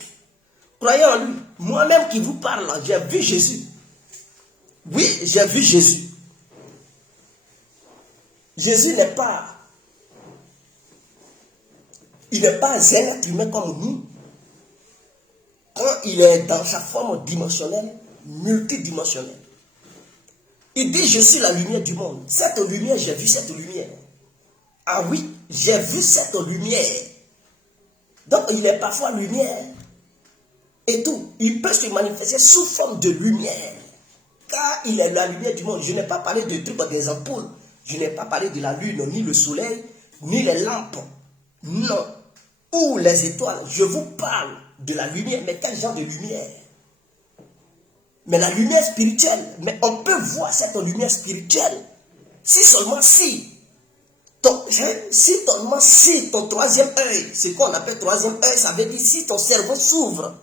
Croyez en lui. Moi-même qui vous parle, j'ai vu Jésus. Oui, j'ai vu Jésus. Jésus n'est pas... Il n'est pas un être humain comme nous. Quand il est dans sa forme dimensionnelle, multidimensionnelle. Il dit, je suis la lumière du monde. Cette lumière, j'ai vu cette lumière. Ah oui, j'ai vu cette lumière. Donc, il est parfois lumière. Et tout. Il peut se manifester sous forme de lumière. Car il est la lumière du monde. Je n'ai pas parlé de trucs des ampoules. Je n'ai pas parlé de la lune, ni le soleil, ni les lampes. Non. Ou les étoiles. Je vous parle de la lumière. Mais quel genre de lumière? Mais la lumière spirituelle. Mais on peut voir cette lumière spirituelle. Si seulement si ton troisième œil, ce qu'on appelle troisième œil, ça veut dire si ton cerveau s'ouvre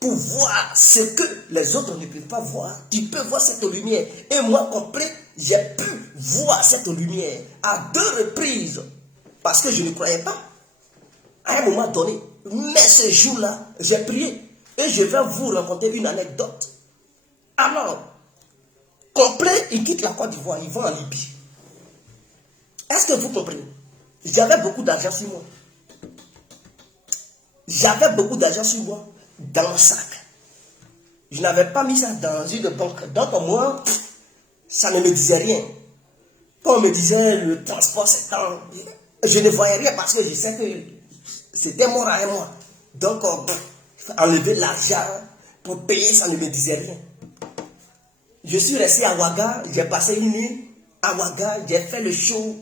pour voir ce que les autres ne peuvent pas voir, tu peux voir cette lumière. Et moi, complet, j'ai pu voir cette lumière à 2 reprises parce que je ne croyais pas. À un moment donné, mais ce jour-là, j'ai prié et je vais vous raconter une anecdote. Alors, complet, il quitte la Côte d'Ivoire, il va en Libye. Est-ce que vous comprenez? J'avais beaucoup d'argent sur moi. J'avais beaucoup d'argent sur moi dans le sac. Je n'avais pas mis ça dans une banque. Donc moi, ça ne me disait rien. Quand on me disait le transport, c'est tant... Je ne voyais rien parce que je sais que c'était mort à un mois. Donc, enlever l'argent pour payer, ça ne me disait rien. Je suis resté à Ouaga, j'ai passé une nuit à Ouaga, j'ai fait le show.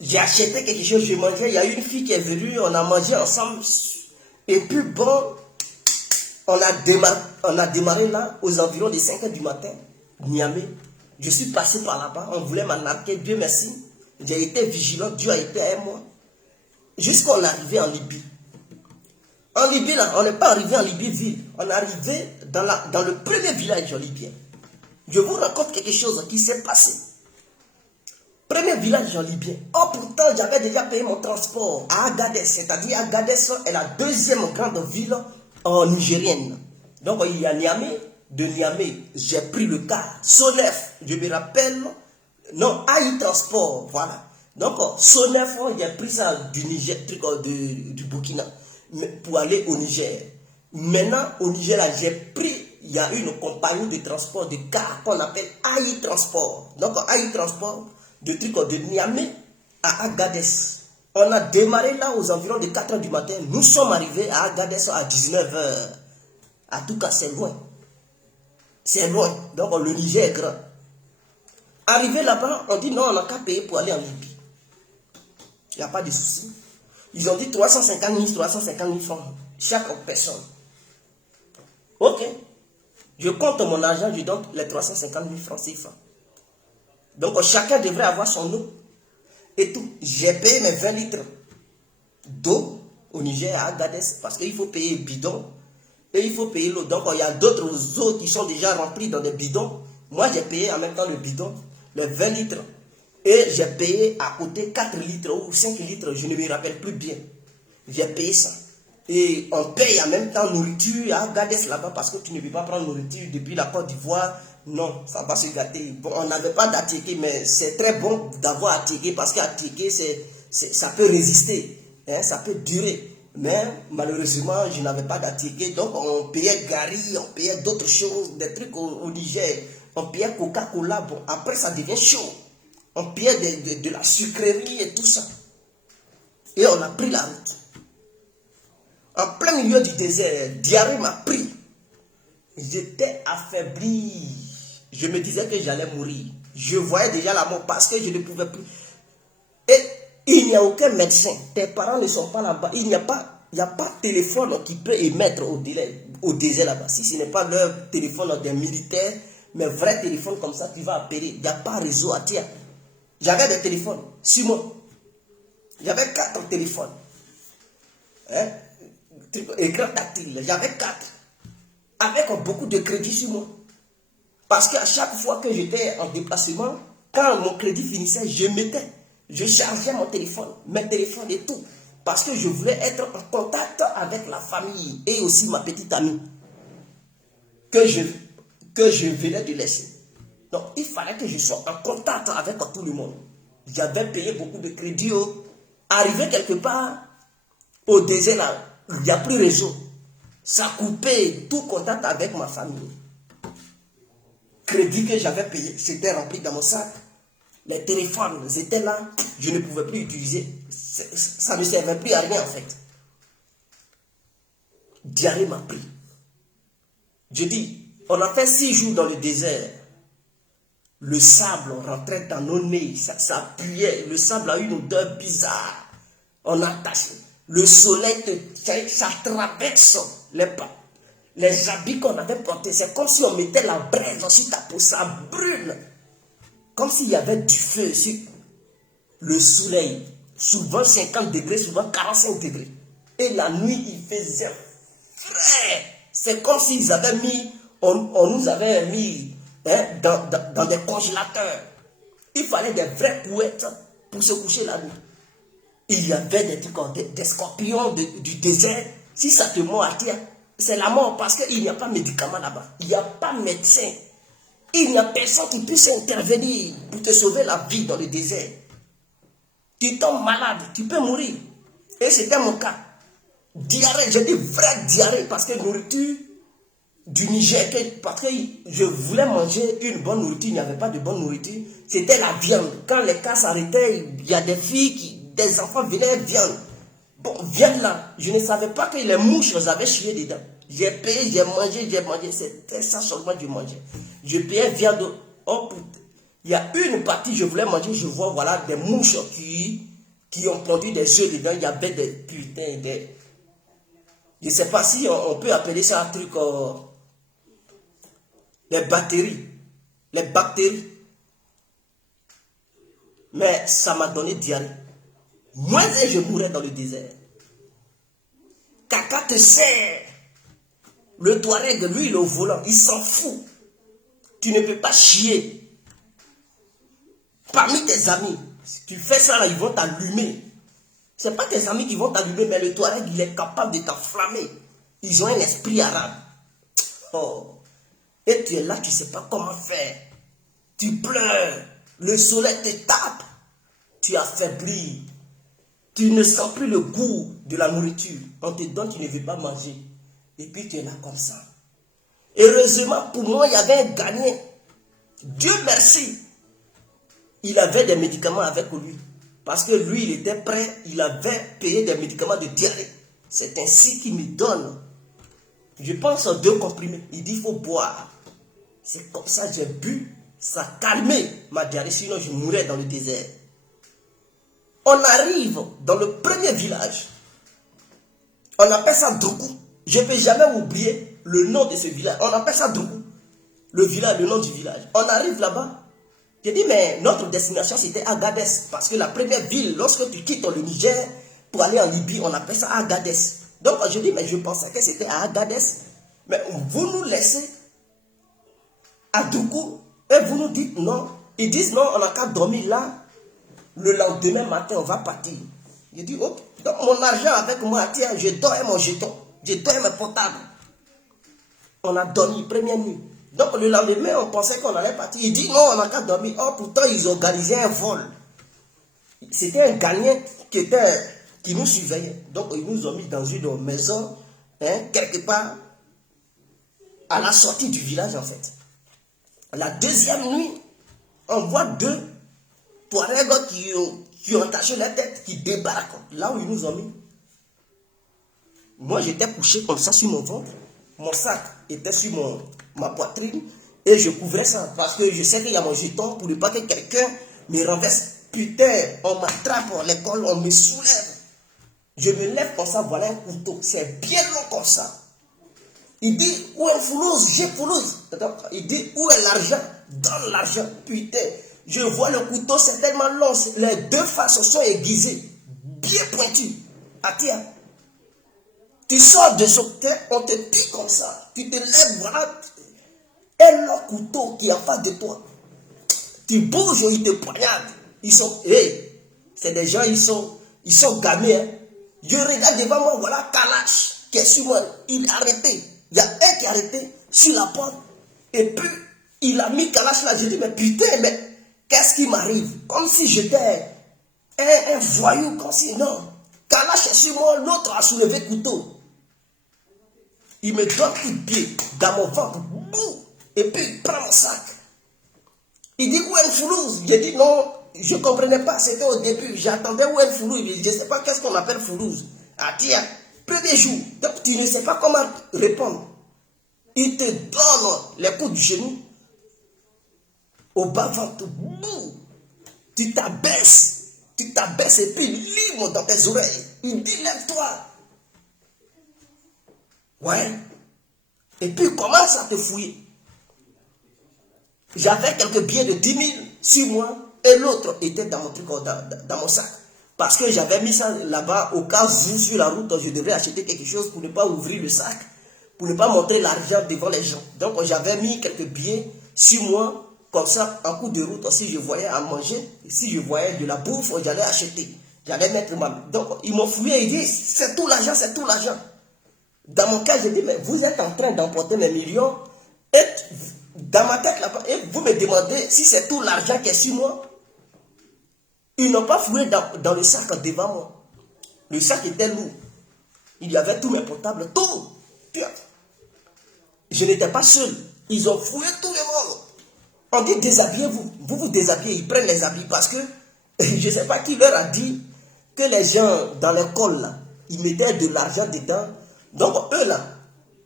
J'ai acheté quelque chose, je mangeais. Il y a une fille qui est venue, on a mangé ensemble. Et puis bon, on a démarré là aux environs de 5 h du matin, Niamey. Je suis passé par là-bas, on voulait m'arnaquer, Dieu merci. J'ai été vigilant, Dieu a été avec moi. Jusqu'à on est arrivé en Libye. En Libye, là, on n'est pas arrivé en Libye ville. On est arrivé dans le premier village libyen. Je vous raconte quelque chose qui s'est passé. Premier village en Libyen. Oh, pourtant, j'avais déjà payé mon transport à Agadez. C'est-à-dire, Agadez est la deuxième grande ville nigérienne. Donc, il y a Niamey. De Niamey, j'ai pris le car. Sonef, je me rappelle. Non, AI Transport, voilà. Donc, Sonef, j'ai pris ça du Niger, du Burkina, pour aller au Niger. Maintenant, au Niger, là, j'ai pris, il y a une compagnie de transport de car qu'on appelle AI Transport. Donc, AI Transport, de Niamey à Agadez. On a démarré là aux environs de 4 h du matin. Nous sommes arrivés à Agadez à 19 h. En tout cas, c'est loin. C'est loin. Donc, le Niger est grand. Arrivé là-bas, on dit non, on n'a qu'à payer pour aller en Libye. Il n'y a pas de souci. Ils ont dit 350 000 francs chaque personne. Ok. Je compte mon argent, je donne les 350 000 francs CFA. Donc chacun devrait avoir son eau et tout. J'ai payé mes 20 litres d'eau au Niger à Agadez parce qu'il faut payer bidon et il faut payer l'eau. Donc il y a d'autres eaux qui sont déjà remplies dans des bidons. Moi j'ai payé en même temps le bidon, les 20 litres. Et j'ai payé à côté 4 litres ou 5 litres, je ne me rappelle plus bien. J'ai payé ça. Et on paye en même temps nourriture à Agadez là-bas parce que tu ne peux pas prendre nourriture depuis la Côte d'Ivoire. Non, ça va se gâter. Bon, on n'avait pas d'Atiéké, mais c'est très bon d'avoir Atiéké parce qu'Atiéké, ça peut résister, hein, ça peut durer. Mais malheureusement, je n'avais pas d'Atiéké, donc on payait Gary, on payait d'autres choses, des trucs au Niger. On payait Coca-Cola. Bon, après, ça devient chaud. On payait de la sucrerie et tout ça. Et on a pris la route. En plein milieu du désert, diarrhée m'a pris. J'étais affaibli. Je me disais que j'allais mourir. Je voyais déjà la mort parce que je ne pouvais plus. Et il n'y a aucun médecin. Tes parents ne sont pas là-bas. Il n'y a pas de téléphone qui peut émettre au désert là-bas. Si ce n'est pas leur téléphone des militaires, mais vrai téléphone comme ça, tu vas appeler. Il n'y a pas réseau à tiens. J'avais des téléphones sur moi. J'avais 4 téléphones. Hein? Écran tactile. J'avais 4. Avec beaucoup de crédit sur moi. Parce qu'à chaque fois que j'étais en déplacement, quand mon crédit finissait, je chargeais mon téléphone, mes téléphones et tout. Parce que je voulais être en contact avec la famille et aussi ma petite amie que je venais de laisser. Donc il fallait que je sois en contact avec tout le monde. J'avais payé beaucoup de crédit. Arrivé quelque part, au désert là, il n'y a plus réseau. Ça coupait tout contact avec ma famille. Crédit que j'avais payé, c'était rempli dans mon sac. Les téléphones étaient là, je ne pouvais plus utiliser. Ça ne servait plus à rien en fait. Diarrhée m'a pris. Je dis, on a fait 6 jours dans le désert. Le sable rentrait dans nos nez, ça puait. Le sable a une odeur bizarre. On attache. Le soleil, ça traverse les pas. Les habits qu'on avait portés, c'est comme si on mettait la braise sur ta peau, ça brûle. Comme s'il y avait du feu sur le soleil. Souvent 50 degrés, souvent 45 degrés. Et la nuit, il faisait frais. C'est comme s'ils avaient mis, on nous avait mis dans des congélateurs. Il fallait des vraies couettes pour se coucher la nuit. Il y avait des trucs, des scorpions du désert. Si ça te mord à terre, c'est la mort parce qu'il n'y a pas de médicament là-bas. Il n'y a pas de médecin. Il n'y a personne qui puisse intervenir pour te sauver la vie dans le désert. Tu tombes malade, tu peux mourir. Et c'était mon cas. Diarrhée, j'ai dit vraie diarrhée parce que nourriture du Niger, parce que je voulais manger une bonne nourriture, il n'y avait pas de bonne nourriture. C'était la viande. Quand les cas s'arrêtaient, il y a des filles, des enfants venaient viande. Bon, viande là, je ne savais pas que les mouches avaient chié dedans. J'ai payé, j'ai mangé, c'était ça seulement que je mangeais. Je payais viande. Oh putain. Il y a une partie, je voulais manger, je vois voilà des mouches qui ont produit des œufs dedans. Il y avait des putains, je ne sais pas si on peut appeler ça un truc, les bactéries. Les bactéries. Mais ça m'a donné diarrhée. Moi, je mourais dans le désert. Caca te sert. Le Touareg, lui, il est au volant. Il s'en fout. Tu ne peux pas chier. Parmi tes amis, si tu fais ça, là, ils vont t'allumer. Ce n'est pas tes amis qui vont t'allumer, mais le Touareg, il est capable de t'enflammer. Ils ont un esprit arabe. Oh. Et tu es là, tu ne sais pas comment faire. Tu pleures. Le soleil te tape. Tu affaiblis. Tu ne sens plus le goût de la nourriture. On te donne, tu ne veux pas manger. Et puis tu es là comme ça. Heureusement pour moi, il y avait un gagnant. Dieu merci. Il avait des médicaments avec lui. Parce que lui, il était prêt. Il avait payé des médicaments de diarrhée. C'est ainsi qu'il me donne. Je pense aux 2 comprimés. Il dit, il faut boire. C'est comme ça que j'ai bu. Ça a calmé ma diarrhée. Sinon, je mourrais dans le désert. On arrive dans le premier village. On appelle ça Droukou. Je ne peux jamais oublier le nom de ce village. On appelle ça Droukou. Le nom du village. On arrive là-bas. Je dis, mais notre destination, c'était Agadez. Parce que la première ville, lorsque tu quittes le Niger pour aller en Libye, on appelle ça Agadez. Donc, je dis, mais je pensais que c'était à Agadez. Mais vous nous laissez à Droukou et vous nous dites non. Ils disent non, on n'a qu'à dormir là. Le lendemain matin, on va partir. Je dis, ok, donc mon argent avec moi, tiens, je donne mon jeton, je donne mes portables. On a dormi, première nuit. Donc le lendemain, on pensait qu'on allait partir. Il dit, non, on n'a qu'à dormir. Oh, pourtant, ils organisaient un vol. C'était un gagnant qui nous surveillait. Donc ils nous ont mis dans une maison, quelque part, à la sortie du village en fait. La deuxième nuit, on voit deux Touaregs qui ont taché la tête, qui débarquent là où ils nous ont mis. Moi, j'étais couché comme ça sur mon ventre. Mon sac était sur ma poitrine et je couvrais ça parce que je sais qu'il y a mon jeton pour ne pas que quelqu'un me renverse. Putain, on m'attrape à l'école, on me soulève. Je me lève comme ça, voilà un couteau. C'est bien long comme ça. Il dit, où est Foulouse? J'ai Foulouse. Il dit, où est l'argent? Donne l'argent. Putain, je vois le couteau, c'est tellement long. Les deux faces sont aiguisées, bien pointues. Attends. Tu sors de ce terre, on te pique comme ça. Tu te lèves, voilà. Un long couteau qui est en face de toi. Tu bouges, ils te poignardent. Ils sont, c'est des gens, ils sont gamés. Hein. Je regarde devant moi, voilà Kalash qui est sur moi. Il est arrêté. Il y a un qui est arrêté sur la porte. Et puis, il a mis Kalash là. Je dis, mais putain, mais qu'est-ce qui m'arrive? Comme si j'étais un voyou, comme si, non. Kalash est sur moi, l'autre a soulevé le couteau. Il me donne coup de pied dans mon ventre. Bouh, et puis, il prend mon sac. Il dit, où est Foulouse? J'ai dit, non, je ne comprenais pas. C'était au début. J'attendais où est Foulouse. Je ne sais pas qu'est-ce qu'on appelle Foulouse. Ah, tiens, premier jour. Donc, tu ne sais pas comment répondre. Il te donne les coups du genou au bas-ventre. Tu t'abaisses. Tu t'abaisses et puis libre dans tes oreilles. Il dit, lève-toi. Ouais. Et puis, il commence à te fouiller. J'avais quelques billets de 10 000, 6 mois, et l'autre était dans mon truc, dans mon sac. Parce que j'avais mis ça là-bas, au cas où sur la route, je devrais acheter quelque chose pour ne pas ouvrir le sac, pour ne pas montrer l'argent devant les gens. Donc j'avais mis quelques billets, 6 mois, comme ça, en cours de route, si je voyais à manger, si je voyais de la bouffe, j'allais acheter. J'allais mettre ma... Donc ils m'ont fouillé, ils disent, c'est tout l'argent, c'est tout l'argent. Dans mon cas, j'ai dit, mais vous êtes en train d'emporter mes millions, et dans ma tête là-bas, et vous me demandez si c'est tout l'argent qui est sur moi. Ils n'ont pas fouillé dans le sac devant moi. Le sac était lourd. Il y avait tous mes portables, tout. Je n'étais pas seul. Ils ont fouillé tout le monde. On dit déshabillez-vous. Vous vous déshabillez, ils prennent les habits parce que je ne sais pas qui leur a dit que les gens dans l'école là, ils mettaient de l'argent dedans. Donc eux là,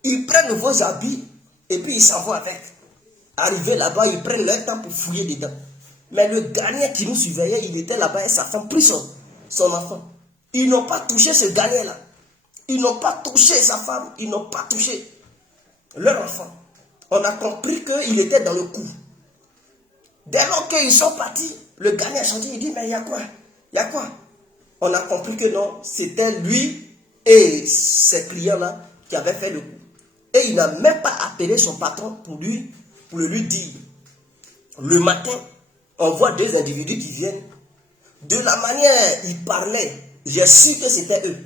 ils prennent vos habits et puis ils s'en vont avec. Arrivé là-bas, ils prennent leur temps pour fouiller dedans. Mais le gagnant qui nous surveillait, il était là-bas et sa femme prit son enfant. Ils n'ont pas touché ce gagnant-là. Ils n'ont pas touché sa femme. Ils n'ont pas touché leur enfant. On a compris qu'il était dans le coup. Dès lors qu'ils sont partis, le gagnant est sorti, il dit, mais il y a quoi? Il y a quoi? On a compris que non, c'était lui et ses clients-là qui avaient fait le coup. Et il n'a même pas appelé son patron pour lui dire. Le matin, on voit deux individus qui viennent. De la manière ils parlaient, j'ai su que c'était eux.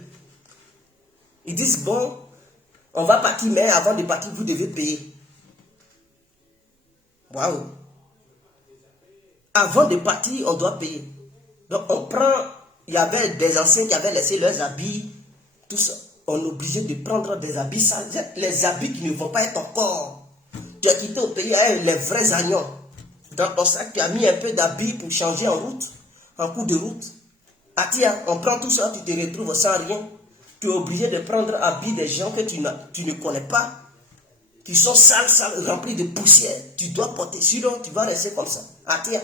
Ils disent, bon, on va partir, mais avant de partir, vous devez payer. Waouh! Avant de partir, on doit payer. Donc on prend, il y avait des anciens qui avaient laissé leurs habits, tout ça. On est obligé de prendre des habits sales, les habits qui ne vont pas être encore. Tu as quitté au pays avec les vrais agnons. Dans ton sac, tu as mis un peu d'habits pour changer en route, en cours de route. Ah tiens, on prend tout ça, tu te retrouves sans rien. Tu es obligé de prendre habits des gens que tu ne connais pas, qui sont sales, remplis de poussière. Tu dois porter, sinon tu vas rester comme ça. Ah tiens.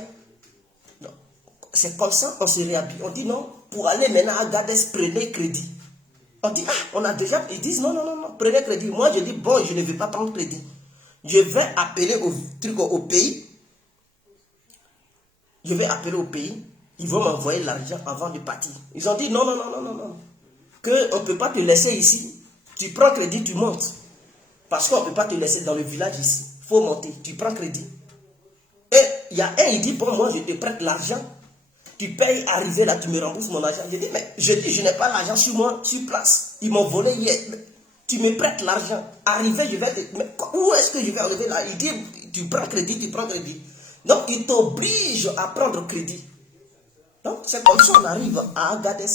C'est comme ça, on se réhabille. On dit non, pour aller maintenant à Gades, prenez crédit. On dit, ah, on a déjà... Ils disent, non, prenez crédit. Moi, je dis, bon, je ne vais pas prendre crédit. Je vais appeler au pays. Je vais appeler au pays. Ils vont m'envoyer l'argent avant de partir. Ils ont dit, non. On ne peut pas te laisser ici. Tu prends crédit, tu montes. Parce qu'on ne peut pas te laisser dans le village ici. Il faut monter. Tu prends crédit. Et il y a un, il dit, bon, moi, je te prête l'argent. Tu payes, arrivé là, tu me rembourses mon argent. Je dis, mais je n'ai pas l'argent sur moi, sur place. Ils m'ont volé hier. Tu me prêtes l'argent. Arrivé, je vais te... Mais où est-ce que je vais arriver là? Il dit, tu prends crédit, tu prends crédit. Donc, il t'oblige à prendre crédit. Donc, c'est comme ça qu'on arrive à Agadez.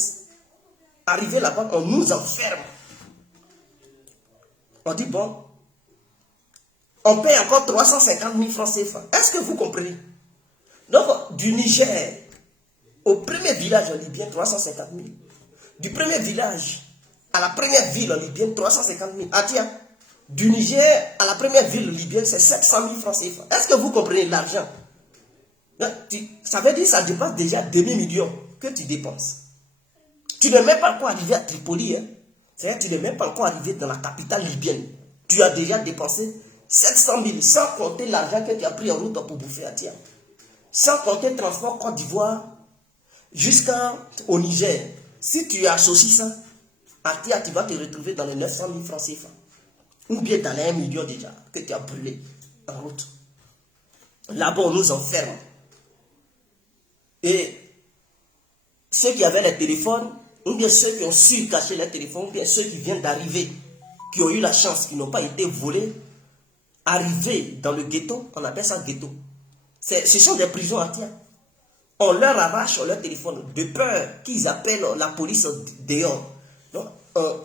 Arrivé là-bas, on nous enferme. On dit, bon, on paye encore 350 000 francs CFA. Est-ce que vous comprenez? Donc, du Niger au premier village en Libyen, 350 000. Du premier village à la première ville en Libyen, 350 000. Ah tiens, du Niger à la première ville libyenne, c'est 700 000 francs CFA. Est-ce que vous comprenez l'argent? Ça veut dire que ça dépasse déjà demi-million que tu dépenses. Tu n'es même pas encore arrivé à Tripoli. Hein? C'est-à-dire que tu n'es même pas encore arrivé dans la capitale libyenne. Tu as déjà dépensé 700 000, sans compter l'argent que tu as pris en route pour bouffer à Tia. Sans compter le transport Côte d'Ivoire jusqu'au Niger. Si tu associes ça, à Tia, tu vas te retrouver dans les 900 000 francs CFA. Ou bien dans les 1 million déjà que tu as brûlé en route. Là-bas, on nous enferme. Et ceux qui avaient les téléphones, ou bien ceux qui ont su cacher les téléphones, ou bien ceux qui viennent d'arriver, qui ont eu la chance, qui n'ont pas été volés, arrivés dans le ghetto, on appelle ça ghetto. Ce sont des prisons entières. On leur arrache leur téléphone de peur qu'ils appellent la police dehors. Donc,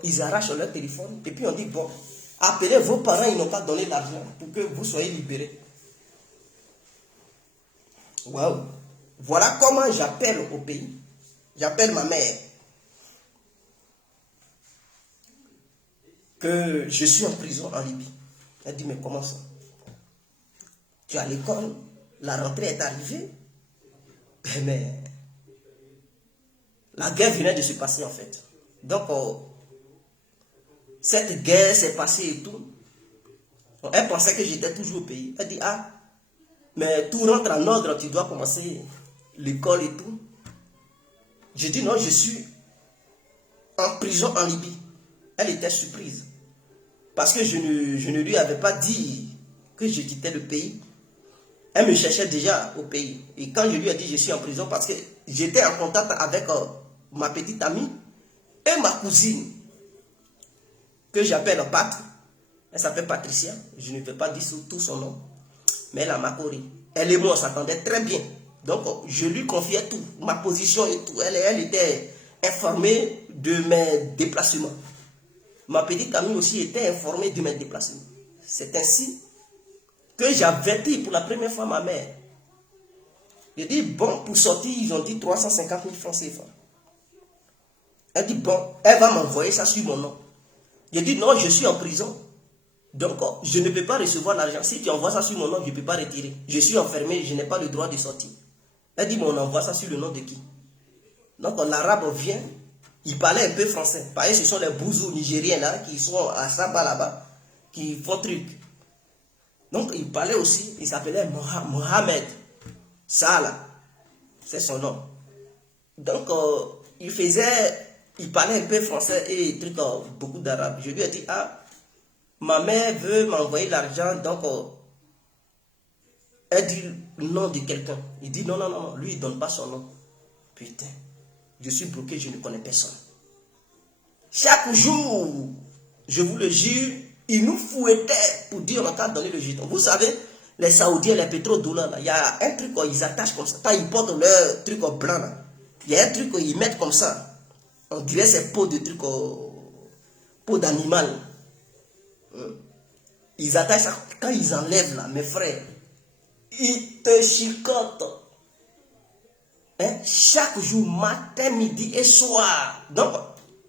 ils arrachent leur téléphone et puis on dit, bon, appelez vos parents, ils n'ont pas donné l'argent pour que vous soyez libérés. Waouh! Voilà comment j'appelle au pays. J'appelle ma mère. Que je suis en prison en Libye. Elle dit, mais comment ça? Tu es à l'école, la rentrée est arrivée. Mais la guerre venait de se passer en fait. Donc, cette guerre s'est passée et tout. Elle pensait que j'étais toujours au pays. Elle dit, ah, mais tout rentre en ordre, tu dois commencer l'école et tout. Je dis, non, je suis en prison en Libye. Elle était surprise. Parce que je ne lui avais pas dit que je quittais le pays. Elle me cherchait déjà au pays. Et quand je lui ai dit je suis en prison, parce que j'étais en contact avec ma petite amie et ma cousine, que j'appelle Pat. Elle s'appelle Patricia. Je ne vais pas dire tout son nom. Mais elle a Makori. Elle et moi, on s'attendait très bien. Donc, je lui confiais tout, ma position et tout. Elle était informée de mes déplacements. Ma petite amie aussi était informée de mes déplacements. C'est ainsi que j'avertis pour la première fois ma mère. J'ai dit, bon, pour sortir, ils ont dit 350 000 francs CFA. Elle dit, bon, elle va m'envoyer ça sur mon nom. J'ai dit, non, je suis en prison. Donc, je ne peux pas recevoir l'argent. Si tu envoies ça sur mon nom, je ne peux pas retirer. Je suis enfermé, je n'ai pas le droit de sortir. Elle dit, bon, on envoie ça sur le nom de qui? Donc, l'arabe vient, il parlait un peu français. Pareil, ce sont les bouzous nigériens là, qui sont à Saba là-bas, qui font truc. Donc, il parlait aussi, il s'appelait Mohamed. Ça là, c'est son nom. Donc, il parlait un peu français et truc, beaucoup d'arabe. Je lui ai dit, ah, ma mère veut m'envoyer l'argent, donc, elle dit le nom de quelqu'un. Il dit, non, non, non, lui, il ne donne pas son nom. Putain, je suis bloqué, je ne connais personne. Chaque jour, je vous le jure, ils nous fouettaient pour dire on t'a donné le jeton. Vous savez, les Saoudiens, les pétrodollars, il y a un truc qu'ils attachent comme ça. Quand ils portent leur truc blanc, là, il y a un truc qu'ils mettent comme ça. On dirait c'est peau de truc, peau d'animal. Ils attachent ça. Quand ils enlèvent là, mes frères, ils te chicotent. Hein? Chaque jour, matin, midi et soir. Donc,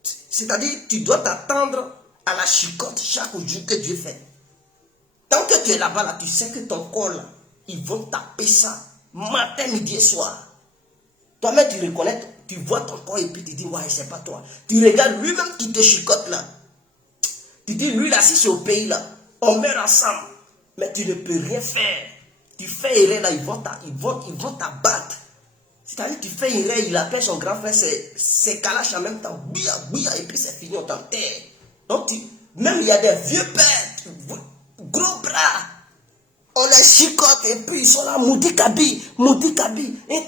c'est-à-dire, tu dois t'attendre à la chicote chaque jour que Dieu fait. Tant que tu es là-bas, là, tu sais que ton corps, là, ils vont taper ça matin, midi et soir. Toi-même, tu reconnais, tu vois ton corps et puis tu dis, ouais, c'est pas toi. Tu regardes lui-même qui te chicote là. Tu dis, lui là, si c'est au pays là, on meurt ensemble. Mais tu ne peux rien faire. Tu fais erreur là, ils vont t'abattre. C'est-à-dire, tu fais erreur, il appelle son grand frère, c'est Kalash en même temps, bia, bia, et puis c'est fini, on t'enterre. Donc, même il y a des vieux pères, gros bras, on les chicotent et puis ils sont là, maudit Kaby. Et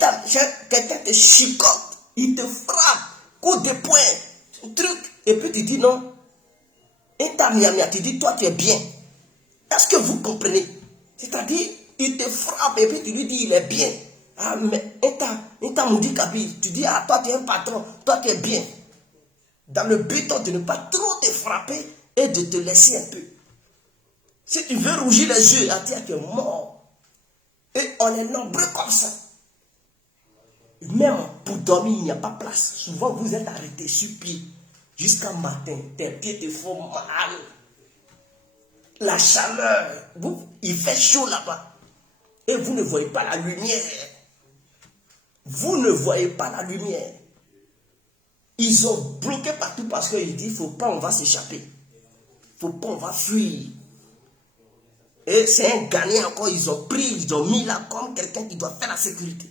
quelqu'un te chicote, il te frappe, coup de poing, truc. Et puis tu dis non. Et tu dis toi tu es bien. Est-ce que vous comprenez? C'est-à-dire, il te frappe et puis tu lui dis il est bien. Ah, mais il t'a maudit Kaby. Tu dis, ah, toi tu es un patron, toi tu es bien. Dans le but de ne pas trop te frapper et de te laisser un peu. Si tu veux rougir les yeux, à dire que tu es mort. Et on est nombreux comme ça. Même pour dormir, il n'y a pas place. Souvent, vous êtes arrêtés sur pied. Jusqu'à matin, tes pieds te font mal. La chaleur, il fait chaud là-bas. Et vous ne voyez pas la lumière. Vous ne voyez pas la lumière. Ils ont bloqué partout parce qu'ils disent, il ne faut pas, on va s'échapper. Il ne faut pas, on va fuir. Et c'est un gagnant encore, ils ont pris, ils ont mis là comme quelqu'un qui doit faire la sécurité.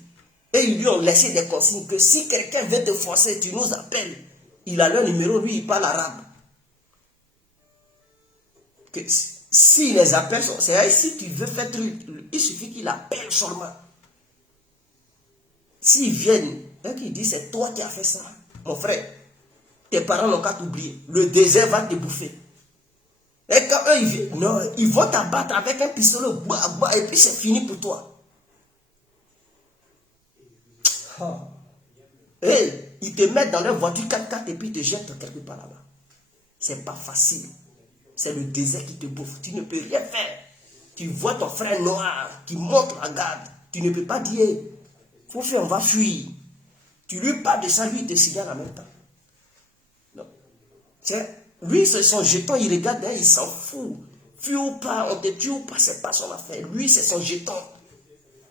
Et ils lui ont laissé des consignes que si quelqu'un veut te forcer, tu nous appelles. Il a leur numéro, lui, il parle arabe. Que si les appels sont... C'est-à-dire, si tu veux faire truc, il suffit qu'il appelle seulement. S'ils viennent, et qu'ils disent, c'est toi qui as fait ça. Mon frère, tes parents n'ont qu'à t'oublier. Le désert va te bouffer. Et quand eux, ils viennent, non, ils vont t'abattre avec un pistolet, et puis c'est fini pour toi. Et ils te mettent dans leur voiture 4x4 et puis ils te jettent quelque part là-bas. C'est pas facile. C'est le désert qui te bouffe. Tu ne peux rien faire. Tu vois ton frère noir qui monte la garde. Tu ne peux pas dire, faut faire, on va fuir. Tu lui parles de ça, lui, il te signale en même temps. Non. Lui, c'est son jeton, il regarde, il s'en fout. Fuis ou pas, on te tue ou pas, c'est pas son affaire. Lui, c'est son jeton.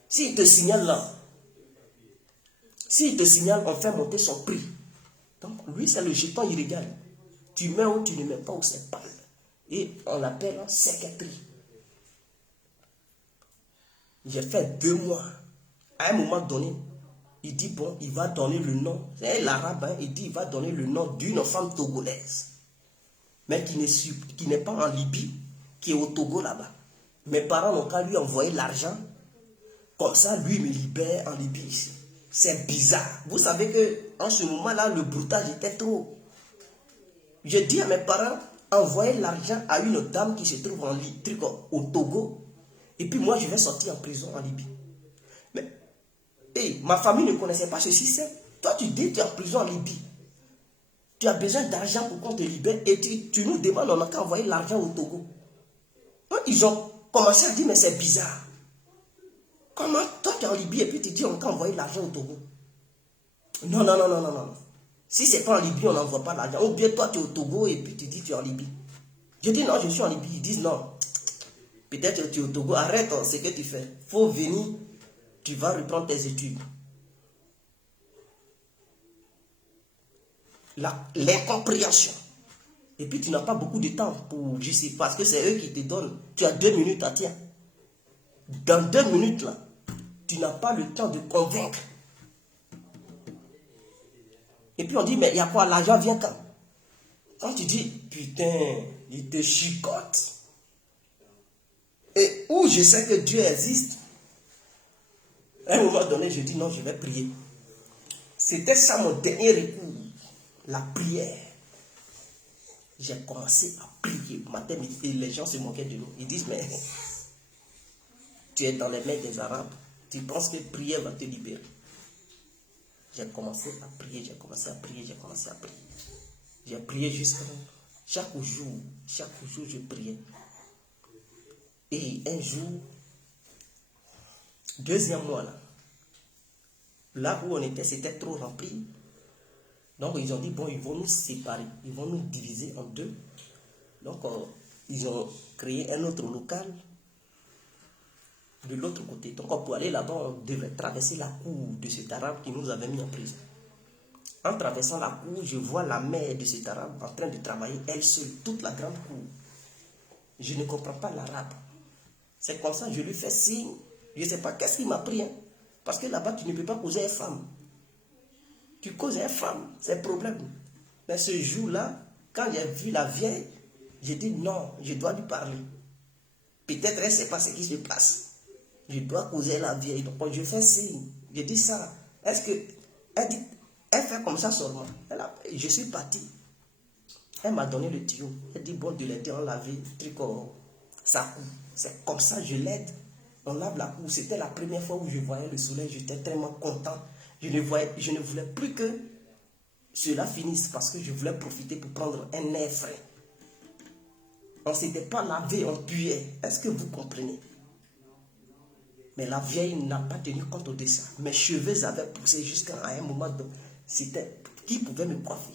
S'il te signale là, s'il te signale, on fait monter son prix. Donc, lui, c'est le jeton, il regarde. Tu mets ou tu ne mets pas, ou c'est pas. Et on l'appelle en secrétaire. J'ai fait 2 mois. À un moment donné, il dit, bon, il va donner le nom. C'est l'arabe, hein, il dit, il va donner le nom d'une femme togolaise. Mais qui n'est pas en Libye, qui est au Togo là-bas. Mes parents n'ont qu'à lui envoyer l'argent. Comme ça, lui me libère en Libye ici. C'est bizarre. Vous savez que en ce moment-là, le broutage était trop. Je dis à mes parents, envoyer l'argent à une dame qui se trouve au Togo. Et puis moi, je vais sortir en prison en Libye. Mais ma famille ne connaissait pas ce système. Toi, tu dis que tu es en prison en Libye. Tu as besoin d'argent pour qu'on te libère. Et tu nous demandes, on n'a qu'à envoyer l'argent au Togo. Donc, ils ont commencé à dire, mais c'est bizarre. Comment toi, tu es en Libye et puis tu dis, on n'a qu'à envoyer l'argent au Togo? Non, non, non, non, non, non. Si c'est pas en Libye, on n'envoie pas l'argent. Ou bien toi, tu es au Togo et puis tu dis, tu es en Libye. Je dis, non, je suis en Libye. Ils disent, non. Peut-être que tu es au Togo. Arrête ce que tu fais. Il faut venir. Tu vas reprendre tes études. L'incompréhension. Et puis tu n'as pas beaucoup de temps pour justifier. Parce que c'est eux qui te donnent. Tu as 2 minutes à tiens. Dans 2 minutes là, tu n'as pas le temps de convaincre. Et puis on dit, mais il y a quoi? L'argent vient quand? Quand tu dis, putain, il te chicote. Et où je sais que Dieu existe, à un moment donné, je dis non, je vais prier. C'était ça mon dernier recours, la prière. J'ai commencé à prier. Matin, et les gens se moquaient de nous. Ils disent, mais tu es dans les mains des Arabes. Tu penses que prière va te libérer. J'ai commencé à prier, j'ai commencé à prier, j'ai commencé à prier. J'ai prié jusqu'à chaque jour, je priais. Et un jour, 2e mois là où on était, c'était trop rempli. Donc ils ont dit, bon, ils vont nous séparer, ils vont nous diviser en 2. Donc ils ont créé un autre local de l'autre côté. Donc pour aller là-bas, on devait traverser la cour de cet arabe qui nous avait mis en prison. En traversant la cour, je vois la mère de cet arabe en train de travailler, elle seule, toute la grande cour. Je ne comprends pas l'arabe. C'est comme ça, je lui fais signe. Je ne sais pas qu'est-ce qui m'a pris. Hein? Parce que là-bas, tu ne peux pas causer une femme. Tu causes une femme, c'est un problème. Mais ce jour-là, quand j'ai vu la vieille, j'ai dit non, je dois lui parler. Peut-être elle ne sait pas ce qui se passe. Je dois causer la vieille. Donc, je fais signe. Je dis ça. Est-ce que... Elle dit, elle fait comme ça seulement. Je suis parti. Elle m'a donné le tuyau. Elle dit, bon, de l'aider, on lavait, ça coule. C'est comme ça, je l'aide. On lave la cour. C'était la première fois où je voyais le soleil. J'étais tellement content. Je ne voulais plus que cela finisse parce que je voulais profiter pour prendre un air frais. On ne s'était pas lavé, on puait. Est-ce que vous comprenez? Mais la vieille n'a pas tenu compte de ça. Mes cheveux avaient poussé jusqu'à un moment où c'était qui pouvait me coiffer.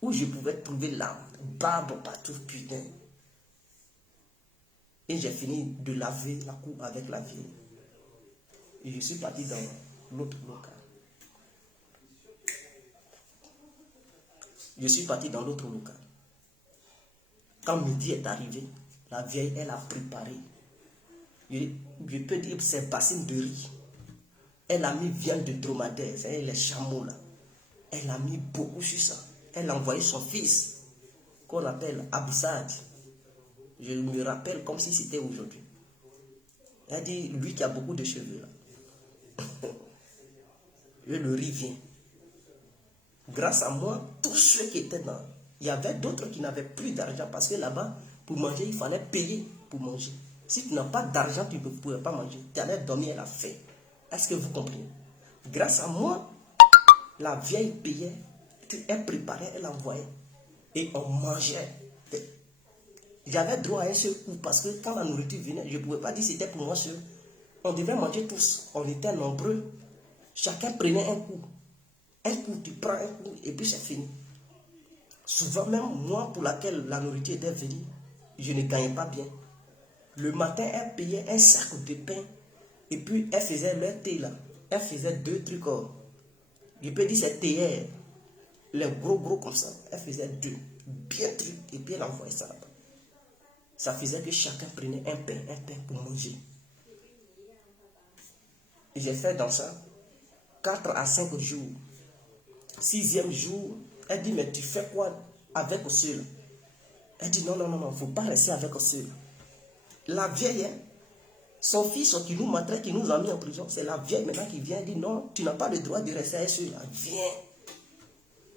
Où je pouvais trouver la barbe partout, putain. Et j'ai fini de laver la cour avec la vieille. Et je suis parti dans l'autre local. Je suis parti dans l'autre local. Quand midi est arrivé, la vieille, elle a préparé. Je peux dire c'est bassine de riz. Elle a mis viande de dromadaire, c'est les chameaux là. Elle a mis beaucoup sur ça. Elle a envoyé son fils, qu'on appelle Abissad. Je me rappelle comme si c'était aujourd'hui. Elle dit, lui qui a beaucoup de cheveux là. Et le riz vient. Grâce à moi, tous ceux qui étaient dans... Il y avait d'autres qui n'avaient plus d'argent parce que là-bas, pour manger, il fallait payer pour manger. Si tu n'as pas d'argent, tu ne pourrais pas manger. Tu allais dormir à la faim. Est-ce que vous comprenez? Grâce à moi, la vieille payait, elle préparait, elle envoyait. Et on mangeait. J'avais droit à un seul coup parce que quand la nourriture venait, je ne pouvais pas dire que c'était pour moi seul. On devait manger tous. On était nombreux. Chacun prenait un coup. Un coup, tu prends un coup et puis c'est fini. Souvent même, moi pour laquelle la nourriture était venue, je ne gagnais pas bien. Le matin, elle payait un sac de pain et puis elle faisait leur thé là. Elle faisait 2 trucs. Je peux dire c'est théière. Les gros comme ça. Elle faisait 2. Bien trucs et puis elle envoyait ça là-bas. Ça faisait que chacun prenait un pain pour manger. Et j'ai fait dans ça 4 à 5 jours. 6e jour, elle dit, mais tu fais quoi avec seul? Elle dit, non, il ne faut pas rester avec seul. La vieille, hein, son fils qui nous maltraite, qui nous a mis en prison, c'est la vieille maintenant qui vient et dit, non, tu n'as pas le droit de rester avec seul. Viens.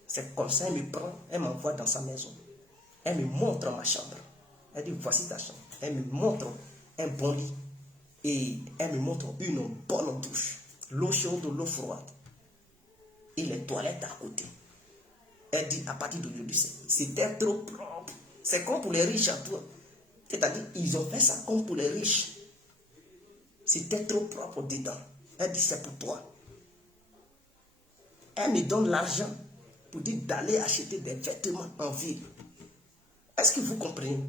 C'est comme ça, elle me prend, elle m'envoie dans sa maison. Elle me montre ma chambre. Elle dit, voici ta chambre. Elle me montre un bon lit. Et elle me montre une bonne douche. L'eau chaude, l'eau froide. Et les toilettes à côté. Elle dit, à partir d'aujourd'hui, c'était trop propre. C'est comme pour les riches à toi. C'est-à-dire, ils ont fait ça comme pour les riches. C'était trop propre dedans. Elle dit, c'est pour toi. Elle me donne l'argent pour dire d'aller acheter des vêtements en ville. Est-ce que vous comprenez?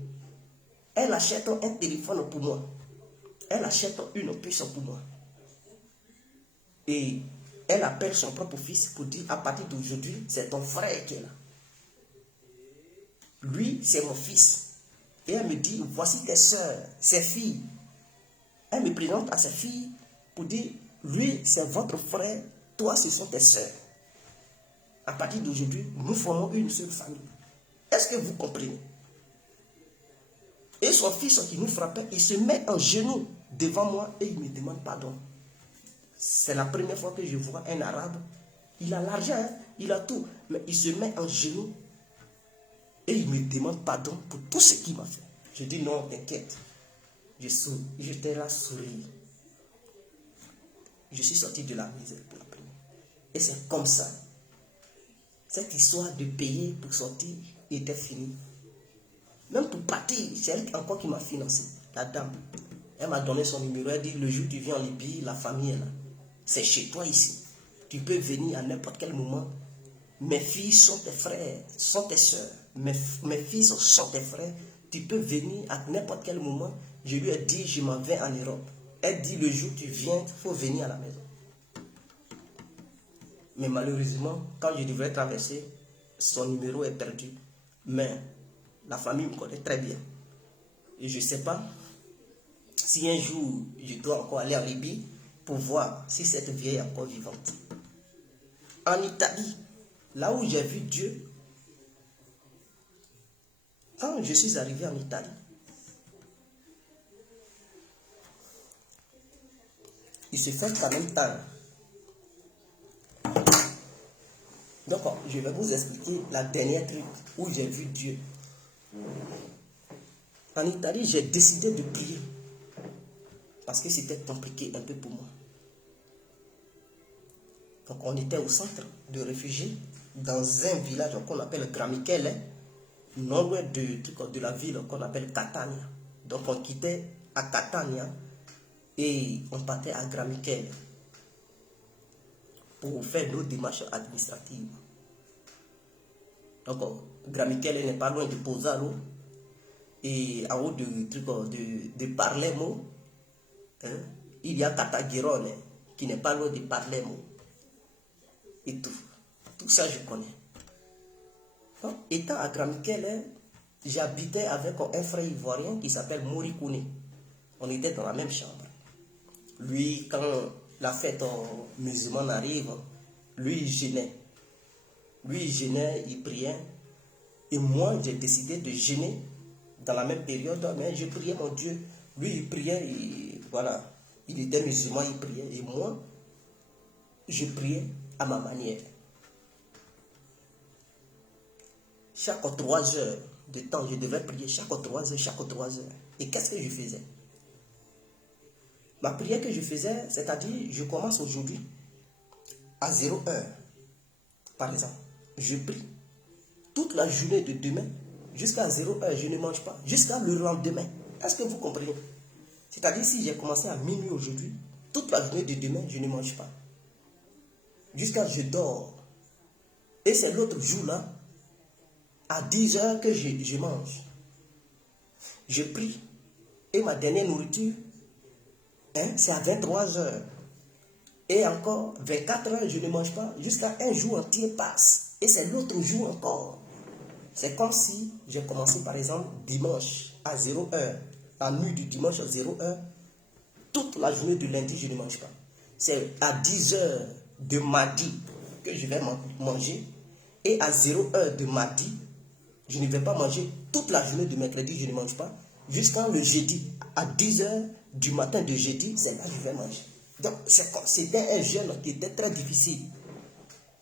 Elle achète un téléphone pour moi. Elle achète une puce pour moi. Et elle appelle son propre fils pour dire, à partir d'aujourd'hui, c'est ton frère qui est là. Lui, c'est mon fils. Et elle me dit, voici tes soeurs, ses filles. Elle me présente à ses filles pour dire, lui, c'est votre frère, toi, ce sont tes soeurs. À partir d'aujourd'hui, nous formons une seule famille. Est-ce que vous comprenez? Et son fils qui nous frappait, il se met en genoux devant moi et il me demande pardon. C'est la première fois que je vois un arabe. Il a l'argent, hein? Il a tout. Mais il se met en genoux et il me demande pardon pour tout ce qu'il m'a fait. Je dis non, t'inquiète. J'étais là sourire. Je suis sorti de la misère pour la première. Et c'est comme ça. Cette histoire de payer pour sortir était finie. Même pour partir, c'est elle encore qui m'a financé. La dame. Elle m'a donné son numéro. Elle dit, le jour où tu viens en Libye, la famille est là. C'est chez toi ici. Tu peux venir à n'importe quel moment. Mes filles sont tes frères, sont tes soeurs. Mes fils sont tes frères. Tu peux venir à n'importe quel moment. Je lui ai dit, je m'en vais en Europe. Elle dit, le jour où tu viens, il faut venir à la maison. Mais malheureusement, quand je devrais traverser, son numéro est perdu. Mais la famille me connaît très bien. Et je ne sais pas si un jour je dois encore aller en Libye pour voir si cette vieille est encore vivante. En Italie, là où j'ai vu Dieu, quand je suis arrivé en Italie, il se fait quand même temps. Donc, je vais vous expliquer la dernière truc où j'ai vu Dieu. En Italie, j'ai décidé de prier parce que c'était compliqué un peu pour moi. Donc, on était au centre de réfugiés dans un village qu'on appelle Gran Michele, non loin de la ville qu'on appelle Catania. Donc, on quittait à Catania et on partait à Gran Michele pour faire nos démarches administratives. Donc, Gran Michele n'est pas loin de Pozzallo et en haut de Palermo, hein, il y a Caltagirone qui n'est pas loin de Palermo et tout. Tout ça, je connais. Donc, étant à Gran Michele, j'habitais avec un frère ivoirien qui s'appelle Morikune. On était dans la même chambre. Lui, quand la fête musulmane arrive, lui, il jeûnait. Lui, il jeûnait, il priait. Et moi, j'ai décidé de jeûner dans la même période, mais je priais mon Dieu. Lui, il priait, et voilà. Il était musulman, il priait. Et moi, je priais à ma manière. Chaque 3 heures de temps, je devais prier chaque 3 heures. Et qu'est-ce que je faisais? Ma prière que je faisais, c'est-à-dire, je commence aujourd'hui à 0 heure, par exemple. Je prie toute la journée de demain, jusqu'à 0 heure, je ne mange pas, jusqu'à le lendemain. Est-ce que vous comprenez? C'est-à-dire, si j'ai commencé à minuit aujourd'hui, toute la journée de demain, je ne mange pas. Jusqu'à je dors. Et c'est l'autre jour-là, à 10 heures que je mange. Je prie. Et ma dernière nourriture, c'est à 23 heures. Et encore, 24 heures, je ne mange pas. Jusqu'à un jour entier passe. Et c'est l'autre jour encore. C'est comme si j'ai commencé, par exemple, dimanche à 0 heure. La nuit du dimanche à 0 heure. Toute la journée du lundi, je ne mange pas. C'est à 10 heures de mardi que je vais manger. Et à 0 heure de mardi, je ne vais pas manger. Toute la journée de mercredi, je ne mange pas. Jusqu'à le jeudi, à 10 heures du matin de jeudi, c'est là que je vais manger. Donc, c'était un jeûne qui était très difficile.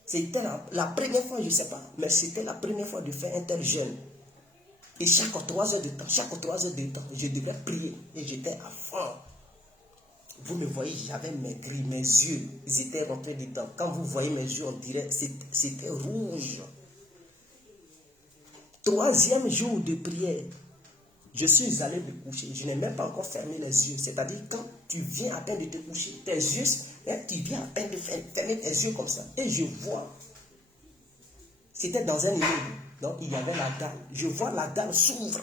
C'était la première fois, je ne sais pas, mais c'était la première fois de faire un tel jeûne. Et chaque 3 heures de temps, je devais prier. Et j'étais à fond. Vous me voyez, j'avais maigri, mes yeux, ils étaient rentrés dedans. Quand vous voyez mes yeux, on dirait que c'était rouge. 3e jour de prière, je suis allé me coucher. Je n'ai même pas encore fermé les yeux. C'est-à-dire, quand tu viens à peine de te coucher, tes yeux, tu viens à peine de fermer tes yeux comme ça. Et je vois, c'était dans un immeuble. Donc, il y avait la dalle. Je vois la dalle s'ouvre.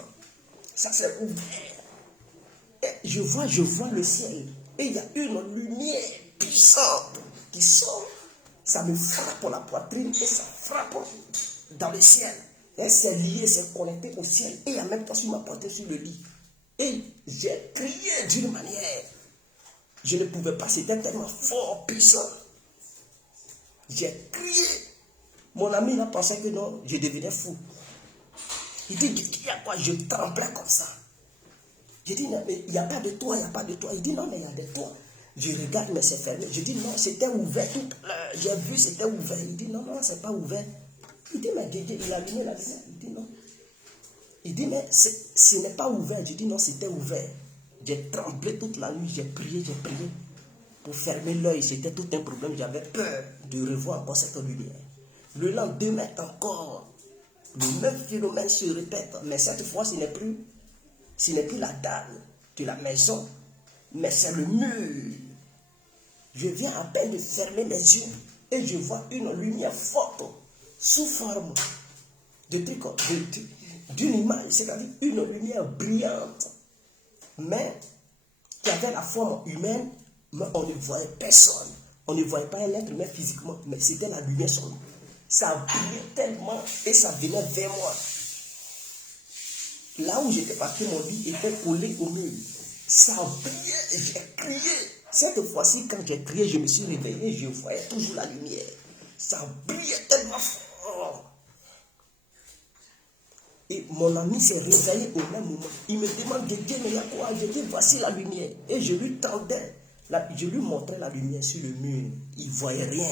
Ça s'est ouvert. Et je vois le ciel. Et il y a une lumière puissante qui sort. Ça me frappe pour la poitrine et ça frappe dans le ciel. Et c'est lié, c'est connecté au ciel. Et en même temps, sur ma poitrine, sur le lit. Et j'ai prié d'une manière. Je ne pouvais pas, c'était tellement fort, puissant. J'ai crié. Mon ami là pensait que non, je devenais fou. Il dit, il y a quoi? Je tremblais comme ça. J'ai dit, non, mais il n'y a pas de toit, il n'y a pas de toit. Il dit, non, mais il y a des toits. Je regarde, mais c'est fermé. Je dis, non, c'était ouvert tout à l'heure. J'ai vu, c'était ouvert. Il dit, non, non, c'est pas ouvert. Il dit, mais il a allumé la lumière. Il dit, non. Il dit, mais ce n'est pas ouvert. Je dis, non, c'était ouvert. J'ai tremblé toute la nuit, j'ai prié. Pour fermer l'œil, c'était tout un problème. J'avais peur de revoir encore cette lumière. Le lendemain encore, le même phénomène se répète. Mais cette fois, ce n'est plus la dalle de la maison, mais c'est le mur. Je viens à peine de fermer les yeux et je vois une lumière forte sous forme d'une image, c'est-à-dire une lumière brillante, mais qui avait la forme humaine, mais on ne voyait personne. On ne voyait pas un être humain physiquement, mais c'était la lumière seulement. Ça brillait tellement et ça venait vers moi. Là où j'étais parti, mon lit était collé au mur. Ça brillait et j'ai crié. Cette fois-ci, quand j'ai crié, je me suis réveillé, je voyais toujours la lumière. Ça brillait tellement fort. Et mon ami s'est réveillé au même moment. Il me demande de Dieu, mais il y a quoi? Je dis, voici la lumière. Et je lui tendais Là, je lui montrais la lumière sur le mur. Il ne voyait rien.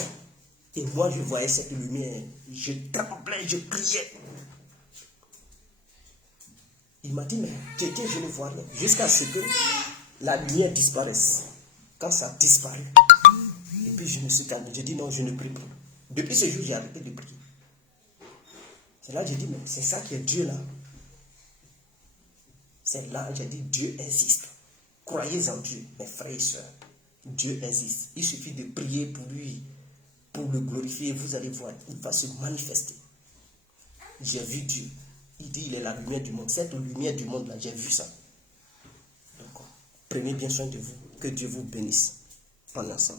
Et moi, je voyais cette lumière. Je tremblais, je criais. Il m'a dit, mais Tété, je ne vois rien. Jusqu'à ce que la lumière disparaisse. Quand ça disparaît, et puis je me suis calmé. J'ai dit, non, je ne prie plus. Depuis ce jour, j'ai arrêté de prier. C'est là que j'ai dit, mais c'est ça qui est Dieu là. C'est là que j'ai dit, Dieu existe. Croyez en Dieu, mes frères et sœurs. Dieu existe. Il suffit de prier pour lui, pour le glorifier. Vous allez voir, il va se manifester. J'ai vu Dieu. Il dit, il est la lumière du monde. Cette lumière du monde là, j'ai vu ça. Donc, prenez bien soin de vous. Que Dieu vous bénisse. Pendant ça.